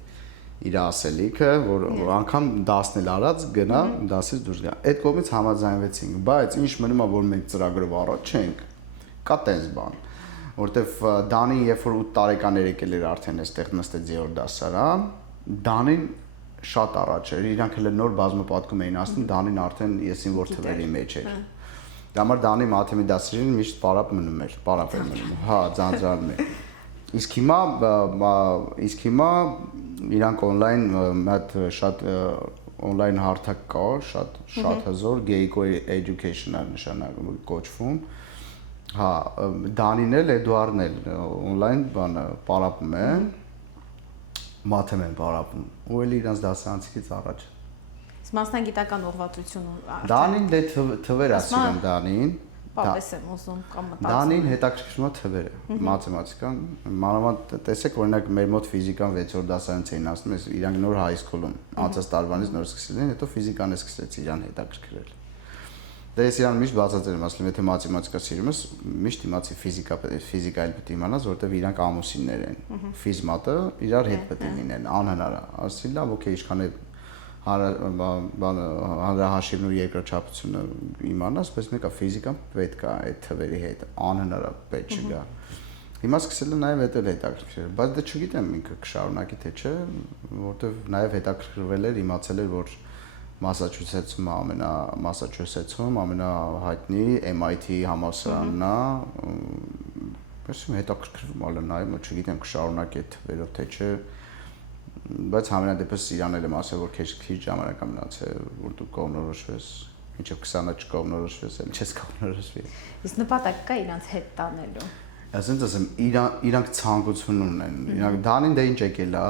իր ասելիքը, որ անգամ 10-ն էլ արած գնա, դասից դուրս գա։ Այդ կողմից համաձայնվեցինք, բայց ինչ մնում է, որ մենք ծրագրով առաջ չենք, կա տես բան, որտեվ Դանին, երբ որ 8 տարեկան եկել էր արդեն այստեղ նստեց 3-րդ դասարան, Դանին շատ առաջ էր, իրանք հենց նոր բազմապատկում էին ասում, Դանին արդեն եսին որ թվերի մեջ էր։ Դա համար Դանի մաթեմի դասերին միշտ պարապ մնում էր, պարապ էր մնում, հա, ձանձրանում էր։ Իսկ հիմա իրանք on-line մատ շատ on-line հարթակ կա, շատ հզոր Geico Education-ը նշանակում կոչվում։ Հա, Դանին էլ, Էդուարդն էլ on-line բանը պարապում է, մաթեմ են պարապում, ու էլ իրանց դասարանցից առաջ։ Մասնագիտական ուղղվածություն Դանին դե թվեր է սիրում Դանին։ Պապես եմ ուզում կամ մտածում։ Դանին հետաքրքրում է թվերը, մաթեմատիկան, մանավանդ տեսեք օրինակ մեր մոտ ֆիզիկան 6-րդ դասարանից էին ասում, ես իրանք նոր high school-ում անցած տարվանից նոր սկսել են, հետո ֆիզիկան է սկսեց իրան հետաքրքրել։ Դե ես իրան միշտ բացատրել եմ, ասում եթե մաթեմատիկա սիրում ես, միշտ իմացի ֆիզիկա էլ պետք է իմանաս, որովհետև իրանք ամուսիններ են։ Ֆիզմատը իրար հետ պետք է լինեն, անհնար է։ Ասի լավ, օքեյ, ինչքան է հանրահաշիվն ու երկրաչափությունը իմանաս, բայց մեկը ֆիզիկան պետք է այդ թվերի հետ, անհնար է պետք չգա։ Հիմա սկսել եմ նաև էդ հետաքրքրել, բայց դե չգիտեմ ինքը կշարունակի թե չէ, որովհետև նաև հետաքրքրվել էր, իմացել էր, որ Մասաչուսեթսում ամենահայտնի MIT համալսարանն է, բայց հետաքրքրվում ալը նայում, չգիտեմ կշարունակի այդ թվերով թե չէ, բայց համենայնդեպս իրան էլ եմ ասել, որ քիչ ժամանակ է մնացել, որ դու կողմնորոշվես, մինչև 20-ը չկողմնորոշվես, էլ չես կողմնորոշվի։ Իսկ նպատակ կա իրանց հետ տանելու։ Ասենց ասեմ, իրանք ցանկություն ունեն, իրանք Դանին դե ինչ եկել է,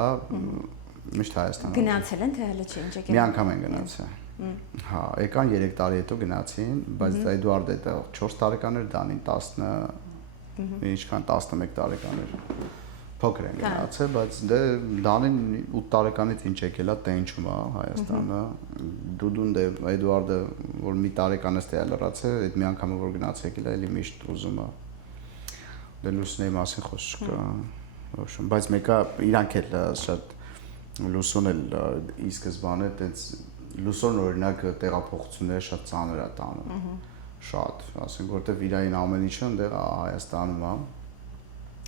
միշտ Հայաստան։ Գնացել են թե հələ չէին եկել։ Մի անգամ են գնացել։ Հա, եկան 3 տարի հետո գնացին, բայց Էդուարդը դա 4 տարեկան էր, Դանին 10, ինչքան 11 տարեկան էր։ Փոքր են գնացել, բայց դե Դանին 8 տարեկանից ինչ եկել է, տենչում է Հայաստանը։ Դուդուն դե Էդուարդը, որ մի տարեկան է ստե լրացել, այդ մի անգամը որ գնացել եկել է, էլի միշտ ուզում է։ Դե Լուսնեի մասին խոսք կա, ոչմ, բայց մեկը իրանք էլ շատ Լուսոն էլ ի սկզբանե այդպես Լուսոն օրինակ տեղափոխությունները շատ ծանր է տանում։ Շատ, ասենք որտեվ իրային ամեն ինչը այնտեղ Հայաստանում է։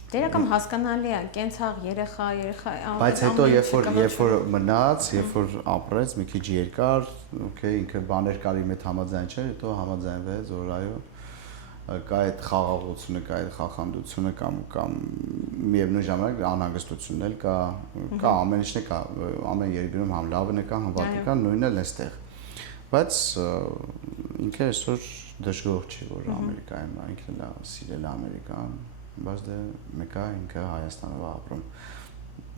Դերակամ հասկանալի է, կենցաղ երեխա, բայց հետո երբ որ մնաց, երբ որ ապրեց մի քիչ երկար, օքեյ, ինքը բաներ կարի մեծ համաձայն չէր, հետո համաձայնվեց, որ այո կա այդ խաղաղությունը, կա այդ խախանդությունը կամ միևնույն ժամանակ անհանգստությունն էլ կա ամեն ինչն է կա, ամեն երկրում համ լավն է կա, համ վատը կա, նույնն էլ էստեղ։ Բայց ինքը այսօր դժգոհ չի, որ Ամերիկայում է, ինքն էլ սիրել է Ամերիկան, բայց դե մեկը ինքը Հայաստանում է ապրում։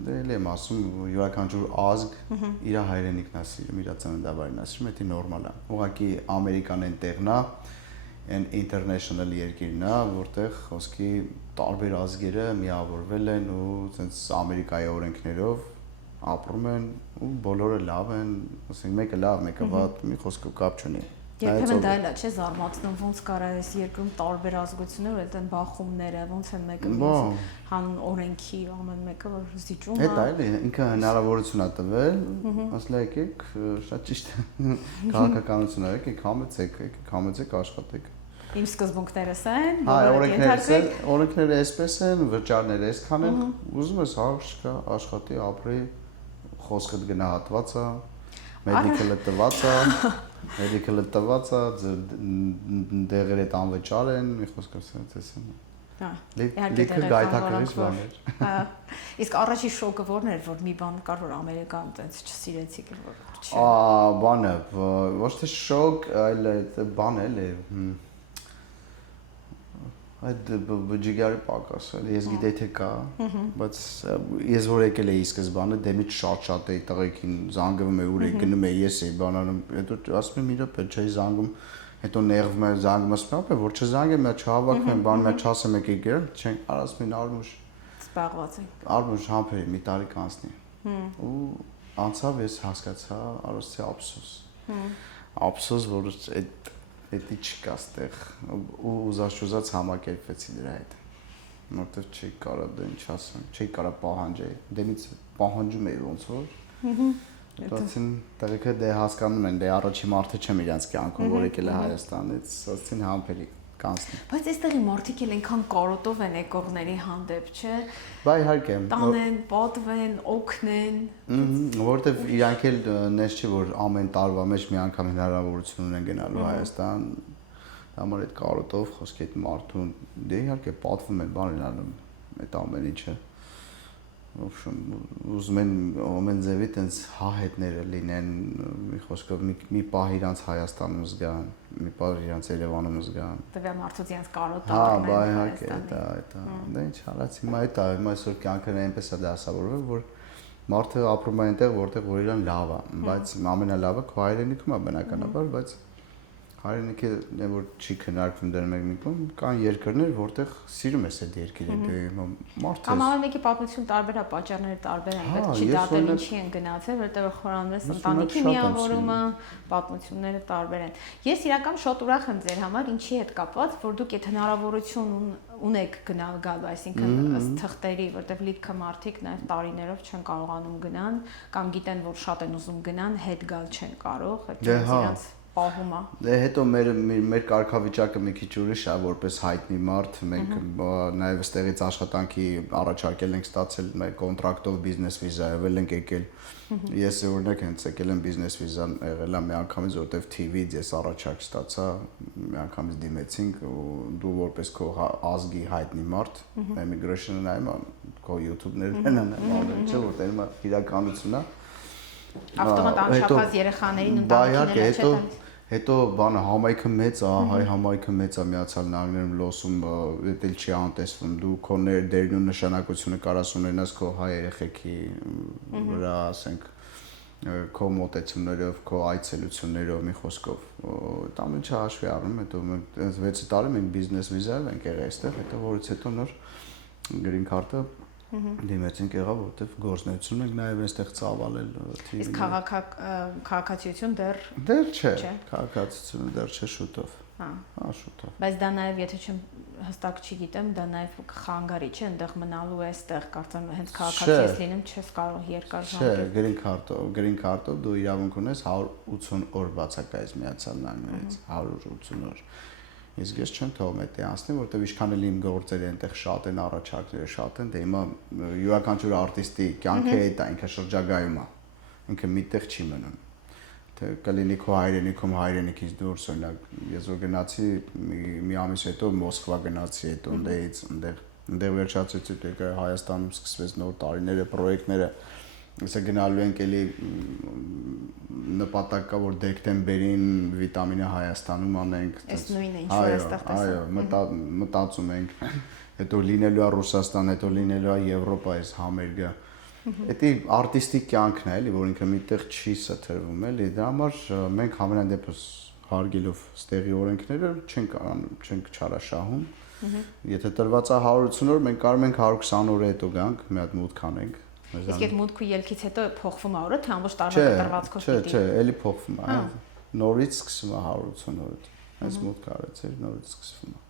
Դե էլ եմ ասում, յուրաքանչյուր ազգ իր հայրենիքն է սիրում, իր ծննդավայրն է սիրում, դա նորմալ է։ Ուղղակի Ամերիկան այնտեղն է այն ինտերնեշնալ երկիրն է, որտեղ խոսքի տարբեր ազգերը միավորվել են ու ցենց Ամերիկայի օրենքներով ապրում են ու բոլորը լավ են, ասենք մեկը լավ, մեկը վատ, մի խոսքով կապ չունի։ Երբեմն դա էլ է, չէ, զարմացնում, ոնց կարա այս երկրում տարբեր ազգություններ, որ այդեն բախումները, ոնց են մեկը մյուս հանուն օրենքի, ամեն մեկը որ զիջում է։ Դա էլ ինքը հնարավորություն է տվել, ասել եկեք, շատ ճիշտ քաղաքականություն ա, եկեք համեցեք աշխատեք։ Իմ սկզբունքներս են, Հա, ենթարկվեք։ օրենքները էսպես են, վճարները այսքան են, ուզում ես հարց չկա, աշխատի, ապրի, խոսքդ գնահատված է, մեդիկալը տված է, դեղերը անվճար են, մի խոսքով ասեմ, լիքը գայթակղիչ բաներ։ Իսկ առաջի շոկը որն էր, որ մի բան կար, որ Ամերիկան այդպես չսիրեցիք, որ չէ։ Բանը, ոչ թե շոկ, այլ բան էլի։ Այդ ջիգարի պակաս, ես գիտեի թե կա, բայց ես որ եկել էի սկզբանը, դեմից շատ էի տղեկին զանգվում է, ուր էի գնում էի, ես էի բանանում, հետո ասում եմ իրոք չէի զանգում, հետո նեղվում եմ, զանգում ասում եմ, որ չզանգեմ, նա չհավաքում, բան մեջ ասեմ եկի գեր, չեն, ասում են Արմուշ սպաղված եք։ Արմուշ համբերի մի տարի կանցնի։ Ու անցավ ես հասկացա, արեցի ափսոս, որ էդի չկա ստեղ ու ուզած համակերպվեցի դրա հետ որտեղ չի կարա դա ինչ ասեմ չի կարա պահանջեի դեմից պահանջում էի ոնց որ դասին տեղիքը դե հասկանում են դե առաջի մարդը չեմ իրանց կյանքում որ եկել է Հայաստանից ասեցին համբերի կանցնի բայց այստեղի մարդիկ էլ այնքան կարոտով են եկողների հանդեպ չէ բայ իհարկե տանեն պատվեն օգնեն որտեղ իրանք էլ նես չի որ ամեն տարվա մեջ մի անգամ հնարավորություն ունեն գնալու Հայաստան համար այդ կարոտով խոսքի այդ մարդուն դե իհարկե պատվում են բան լինում այդ ամեն ինչը ուզում են ամեն ձևի տենց հահետները լինեն մի խոսքով մի պահ իրանց Հայաստանում զգան մի պահ իրանց Երևանում զգան տվյալ մարդուց իրենց կարոտ հա բայ իհարկե դա դե ինչ հարաց հիմա այդ հիմա այսօր կյանքն այնպես է դասավորվել որ մարդը ապրում է այնտեղ որտեղ որ իրան լավ է բայց ամենալավը քո հայրենիքում է բնականաբար բայց հայրենիքը որ չի քննարկվում դեռ մեկ կողմ կան երկրներ որտեղ սիրում ես այդ երկիրը դե մարդը կամ ամեն մեկի պատմություն տարբեր է պատճառները տարբեր են պետք չի դատել ինչի են գնացել որտեղ խորանվում է ընտանիքի միավորումը պատմությունները տարբեր են ես իրական շատ ուրախ եմ ձեր համար ինչի հետ կապված որ դուք այդ հնարավորություն ունեք գալու այսինքն ըստ թղթերի որտեղ լիքը մարդիկ նաև տարիներով չեն կարողանում գնան կամ գիտեն որ շատ են ուզում գնան հետ գալ չեն կարող այդ իրենց պահումա դե հետո մեր կարգավիճակը մի քիչ ուրիշ է որպես հայտնի մարդ մենք նաև ստեղից աշխատանքի առաջարկել ենք ստացել մեր կոնտրակտով բիզնես վիզա եղել ենք եկել ես օրինակ հենց եկել եմ բիզնես վիզան եղել եմ մի անգամից որտեվ TV-ից ես առաջարկ ստացա մի անգամից դիմեցինք ու դու որպես քո ազգի հայտնի մարդ immigration-ը նայում քո YouTube-ներն են նայում չէ որտեղ հիմա իրականությունն է ավտոմատ անշափած երեխաներին ընտանիքները չէ հետո բանը համայնքը մեծ է հայ համայնքը մեծ է Միացյալ Նահանգներում լոսում դա էլ չի անտեսվում դու քո դերն ու նշանակությունը կարաս ունենաս քո հայ երեխեքի վրա ասենք քո մոտեցումներով քո այցելություններով մի խոսքով դա ամենը հաշվի առնում հետո մենք 6 տարի մենք բիզնես վիզայով ենք եղել այստեղ հետո որից հետո նոր գրին քարտը դիմեցինք եղավ որտեվ գործնություն ենք նաև այստեղ ծավալել իսկ քաղաքացիություն դեռ չէ քաղաքացիությունը դեռ չէ շուտով հա շուտով բայց դա նաև եթե չեմ հստակ չգիտեմ դա նաև խանգարի չէ այնտեղ մնալու է այստեղ կարծեմ հենց քաղաքացի ես լինեմ չես կարող երկար ժամանակ չէ գրին քարտով դու իրավունք ունես 180 օր բացակայես Միացյալ Նահանգներից 180 օր Ես ես չեմ թողում այդ անցնի, որտեվ ինչքան էլ իմ գործերը այնտեղ շատ են, առաջարկները շատ են, դե հիմա յուրաքանչյուր արտիստի կյանքը այդ է, ինքը շրջագայում է։ Ինքը միտեղ չի մնում։ Թե կլինի քո հայրենիքում հայրենիքից դուրս, օրինակ, ես որ գնացի մի ամիս հետո Մոսկվա գնացի, հետո այնտեղ վերջացրեցի դե Հայաստանում սկսվեց նոր տարիները, պրոյեկտները Իսկ գնալու ենք էլի նպատակ կա որ դեկտեմբերին վիտամինը Հայաստանում անենք Այս նույնը ինչ որ այստեղ տեսա Այո, մտածում ենք հետո լինելու է Ռուսաստան, հետո լինելու է Եվրոպա այս համերգը Դա արտիստիկ կյանքն է էլի որ ինքը միտեղ չի սթրվում էլի դրա համար մենք ամենայն դեպս հարգելով ստեղի օրենքները չենք չարաշահում Եթե տրված է 180 օր մենք կարող ենք 120 օր հետո գանք մի հատ մուտք անենք Իսկ այդ մուտքի ելքից հետո փոխվում է օրը, թե ամբողջ տարվա կտրվածքով պիտի։ Չէ, էլի փոխվում է, նորից սկսվում է 180 օրը։ Այս մուտքը արեցի, նորից սկսվում է։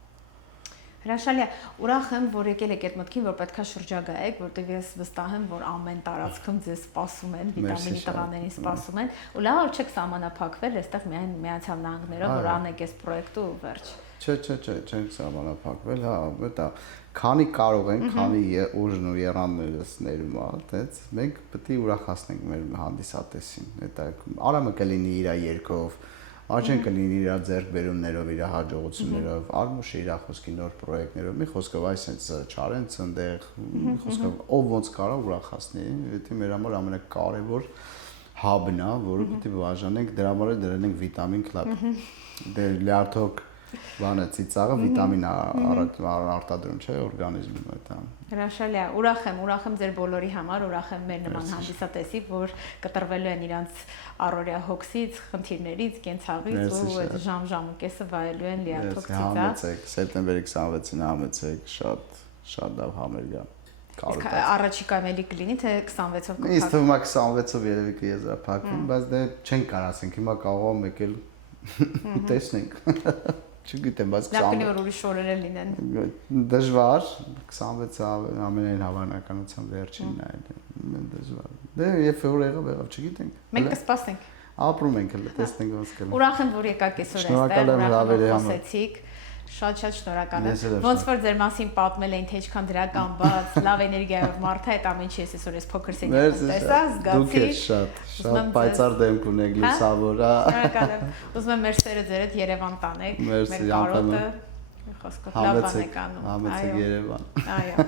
Հրաշալի է, ուրախ եմ, որ եկել եք այդ մտքին, որ պետքա շրջագայեք, որտեղ ես վստահ եմ, որ ամեն տարածքում ձեզ սպասում են, վիտամինի տղաներին սպասում են, ու լավ չեք սահմանափակվել, այստեղ միայն Միացյալ Նահանգներով, որ անեք այս պրոյեկտը ու վերջ։ Չենք սահմանափակվել, հա, դա քանի կարող ենք, քանի ուժն ու եռանդներս ներում է, այդպես մենք պետք է ուրախացնենք մեր հանդիսատեսին։ Դա Արամը կլինի իր երկով, Արջեն կլինի իր ձեռքբերումներով, իր հաջողություններով, Արմուշը իր խոսքի նոր պրոյեկտներով, մի խոսքով այսպես չարեն ցնդեղ, մի խոսքով ով ոնց կարա ուրախացնի, դա մեր համար ամենակարևոր հաբն է, որը պետք է բաժանենք, դրա համար դրել ենք վիտամին քլաբ։ Դե լյարդոք բանը ծիծաղը վիտամին արտադրում չէ օրգանիզմում դա։ Հրաշալի է, ուրախ եմ ձեր բոլորի համար, ուրախ եմ մեր նման հանդիսատեսի, որ կտրվելու են իրանց առօրյա հոգսից, խնդիրներից, կենցաղից ու այդ ժամ-ժամը կեսը վայելու են լիաթոք ծիծաղ։ Համեցեք, սեպտեմբերի 26-ին համեցեք, շատ լավ համերգա։ Առաջիկայում էլի կլինի, թե 26-ով կփակվի։ Իսկ թվում է 26-ով երևի կեզրափակվի, բայց դե չենք կարող ասենք, հիմա կարող եմ եկել տեսնենք։ Չգիտեմ, բայց 20 լավ կլինի որ ուրիշ օրեր լինեն։ Դժվար 26-ը ամենայն հավանականությամբ վերջինն է, դժվար։ Դե երբ որ եղավ, չգիտենք։ Մենք կսպասենք։ Ապրում ենք, հələ տեսնենք ոնց կլինի։ Ուրախ եմ, որ եկաք այսօր այստեղ, ուրախ եմ խոսեցիք։ Շատ շնորհակալ եմ։ Ոնց որ ձեր մասին պատմել էին, թե ինչքան դրական բաց, լավ էներգիայով մարդ է, այդ ամեն ինչի ես այսօր փոքր սենյակում տեսա, զգացի։ Դուք շատ պայծառ դեմք ունեք, լուսավոր, հա։ Շնորհակալ եմ։ Ուզում եմ մեր սերը ձերդ Երևան տանեք, մեր կարոտը։ Խոսքով լավ բան եք անում։ Համեցեք Երևան։ Այո։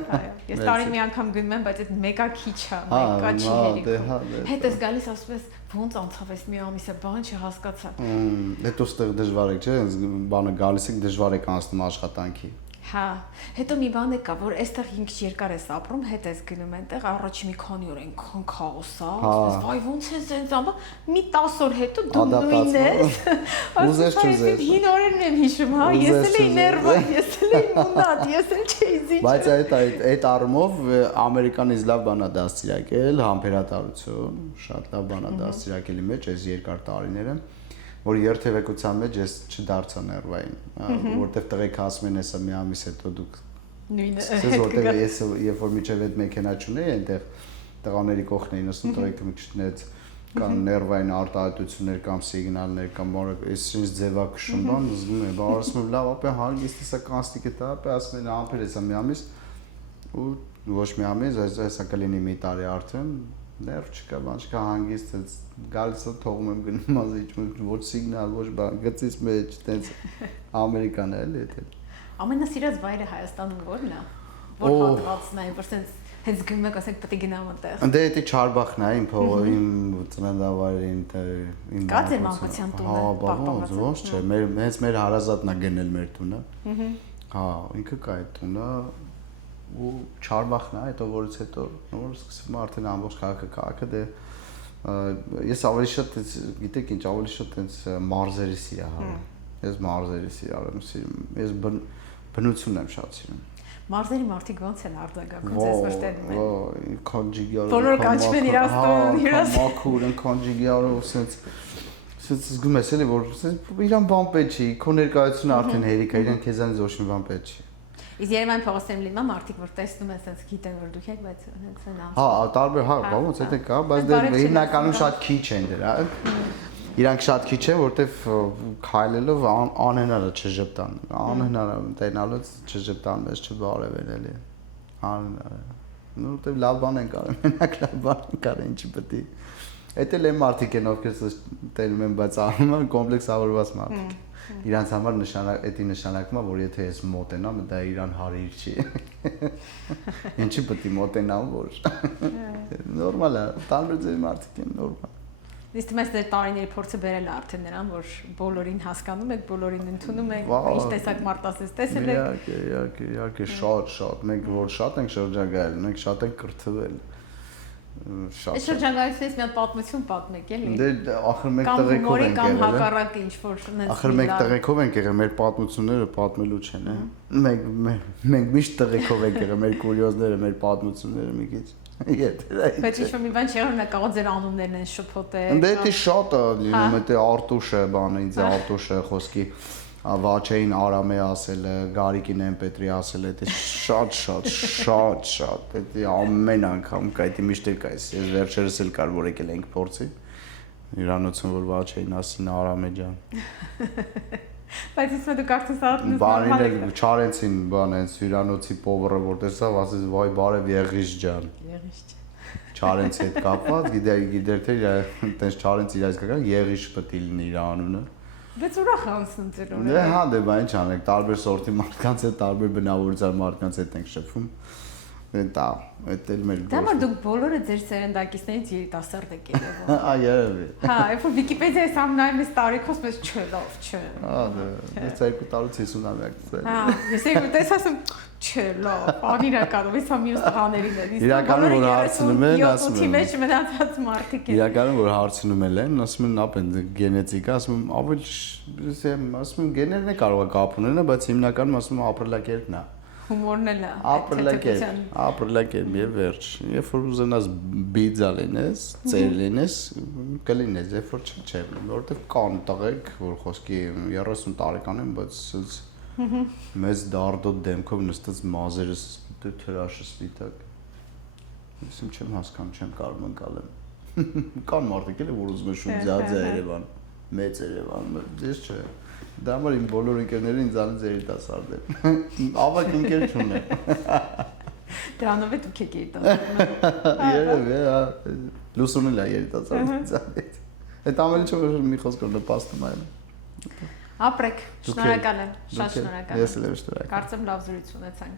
Ես տարին մի անգամ գնում եմ, բայց այդ մեկա քիչ է, մեկա չի հերիքում։ Հետ ես գալիս ասում ես ոնց անցավ այս մի ամիսը, բան չհասկացա։ Հետո ստեղ դժվար է, չէ՞, բանը գալիս եք դժվար եք անցնում աշխատանքի։ Հա, հետո մի բան է կա, որ այստեղ ինքս երկար ես ապրում, հետ ես գնում այնտեղ, առաջի մի քանի օր այնքան քաոս է, ասես, վայ ոնց է սենց ամա, մի 10 օր հետո դու նույնն ես։ Ուզես չուզես։ Հին օրերն եմ հիշում, հա, ես էլ էի ներվա, ես էլ էի մունատ, ես էլ չէի զիջը։ Բայց այդ առումով ամերիկանից լավ բան է դաստիարակել, համբերատարություն, շատ լավ բան է դաստիարակելի մեջ այս երկար տարիները, որ երթևեկության մեջ ես չդարձա ներվային, որտեվ տղեկ ասում են հեսա մի ամիս հետո դուք նույնը սկսես որտեվ ես երբ որ միջև այդ մեքենա չունեի այնտեղ տղաների կողքն էին ասում տղեկը մի քիչ նեց կան ներվային արտահայտություններ կամ սիգնալներ կամ այս ինչ ձևակշռում բան զգում եմ բա ասում եմ լավ ապա հանգիստ հեսա կանստիկը տա ապա ասում են ամփեր հեսա մի ամիս ու ոչ մի ամիս հեսա կլինի մի տարի արդեն ներվ չկա, բան չկա, հանգիստ էս գալիս է թողում եմ գնում ազիջում ոչ սիգնալ, ոչ բան, գծից մեջ, տենց ամերիկան է էլի դա։ Ամենասիրած վայրը Հայաստանում ո՞րն է։ Որ հատվածն է, որ sense հենց գնում եք, ասենք պետք է գնամ այնտեղ։ Դե դա Չարբախն է, իմ փողը, իմ ծննդավայրին, իմ կա ձեր մանկության տունը պահպանված։ Ոչ չէ, հենց մեր հարազատն է գնել մեր տունը։ Հա, ինքը կա այդ տունը ու Չարբախն է, հետո որից հետո նոր սկսվում է արդեն ամբողջ քաղաքը դե ես ավելի շատ գիտեք ինչ ավելի շատ այնց մարզերի սիրահար ես մարզերի սիրահար եմ սիրում ես բնությունն եմ շատ սիրում մարզերի մարդիկ ոնց են արձագանքում ձեզ վշտերում են ոյ քանջիգյարը բոլոր կանչվեն իրաց տուն իրաց մաքուր են քանջիգյարով sense զգում ես էլի որ իրան բան պետք չի քո ներկայությունը արդեն հերիք է իրան քեզանից ոչ մի բան պետք չի Իսկ Երևան փողոցներում լինում է մարդիկ, որ տեսնում են, ասես գիտեն, որ դուք եք, բայց հենց են անցնում։ Հա, տարբեր, հա, ոնց է դա կա, բայց դե հիմնականում շատ քիչ են դրա։ Իրանք շատ քիչ են, որտեվ քայլելով անհնար է չժպտան։ Անհնար է տենալուց չժպտան, մեզ չբարևեն էլի։ Անհնար է։ Որտեվ լավ բան են կարել, մենակ լավ բան են կարել, ինչի պետք է։ Այդ էլ է մարդիկ են, ովքեր տենում են, բայց անում են կոմպլեքսավորված մարդիկ։ Իրանց համար էդի նշանակում է, որ եթե ես մոտենամ, դա իրան հարիր չի։ Ինչի պետք է մոտենամ, որ նորմալ է, տարբեր ձևի մարդիկ են նորմալ։ Իսկ մեզ դեր տարիների փորձը բերել է արդեն նրան, որ բոլորին հասկանում եք, բոլորին ընդունում եք, ինչ տեսակ մարդ ասես տեսել եք։ Իհարկե, շատ, մենք որ շատ ենք շրջագայել, մենք շատ ենք կրթվել։ Այս շրջագայությունից մի հատ պատմություն պատմեք էլի։ Դե ախր մենք տղեկով ենք եղել։ Կամ հակառակ ինչ որ նենց։ Ախր մենք տղեկով ենք եղել, մեր պատմությունները պատմելու չեն, է։ Մենք միշտ տղեկով ենք եղել, մեր կուրիոզները, մեր պատմությունները մի քիչ։ Բայց ինչ որ մի բան չի եղել, նա կարող ձեր անուններն են շփոթել։ Դե դա շատ է լինում, դա Արտուշը, բանը, ինձ Արտուշը խոսքի Վաչեին Արամե ասելը, Գարիկին Էմպետրի ասելը, դա շատ, դա ամեն անգամ կա, դա միշտ էլ կա, ես վերջերս էլ կար, որ եկել ենք փորձի, իրանոցում որ Վաչեին ասին Արամե ջան։ Բայց իսկ դու կարծես ատնես Բարին էլ չարեցին բան են հյուրանոցի պովերը որ տեսավ ասես վայ բարև Եղիշ ջան։ Եղիշ ջան։ Չարենցի հետ կապված գիտեր թե տենց Չարենցի իր այսկական Եղիշ պետք է լինի իր անունը։ Բայց ուրախ անցնում ձեր օրը։ Դե հա դե բան չանեք տարբեր սորտի մարդկանց հետ տարբեր բնավորության մարդկանց հետ ենք շփվում։ Դա այդ էլ մեր Դա մար դուք բոլորը ձեր սերնդակիցներից երիտասարդ եք երևում։ Ա երևի։ Հա, երբ որ Վիկիպեդիայից ամնայում ես տարիքով, ես չէ, լավ, չէ։ Ա դե 2 տարուց 50-ամյակից է։ Հա, ես եկու տեսասում չէ, լավ, անիրականով, ես ամիրս տղաներին եմ։ Իրականում որ հարցնում են, ասում եմ։ են։ Մեջ մնացած մարդիկ են։ Իրականում որ հարցնում են, ասում են ապեն գենետիկա, ասում եմ ավելի ասում եմ գեներն է կարող է կապ ունենա, բայց հիմնականում ասում եմ ապրելակերպն է։ Հումորն էլ է։ Ապրելակերպ եւ վերջ։ Երբ որ ուզենաս բիձա լինես, ծեր լինես, կլինես, երբ որ չէ, որովհետեւ կան տղեկ, որ խոսքի 30 տարեկան են, բայց ասած մեծ դարդոտ դեմքով նստած մազերս դու թրաշը սպիտակ։ Ես չեմ հասկանում, չեմ կարող ընկալեմ։ Կան մարդիկ էլ որ ուզում են շուտ ձյաձա Երևան, մեծ Երևան, ես չէ։ Դա մար իմ բոլոր ընկերները ինձանից երիտասարդ են։ Ավակ ընկեր չունեմ։ Դրանով է դուք եք երիտասարդ։ Երևի, հա, լուսունել է երիտասարդ ինձանից։ Այդ ամենը չէ որ մի խոսքով նպաստում այն։ Ապրեք, շնորհակալ եմ, շատ շնորհակալ եմ։ Ես էլ եմ շնորհակալ։ Կարծեմ լավ զրույց ունեցանք։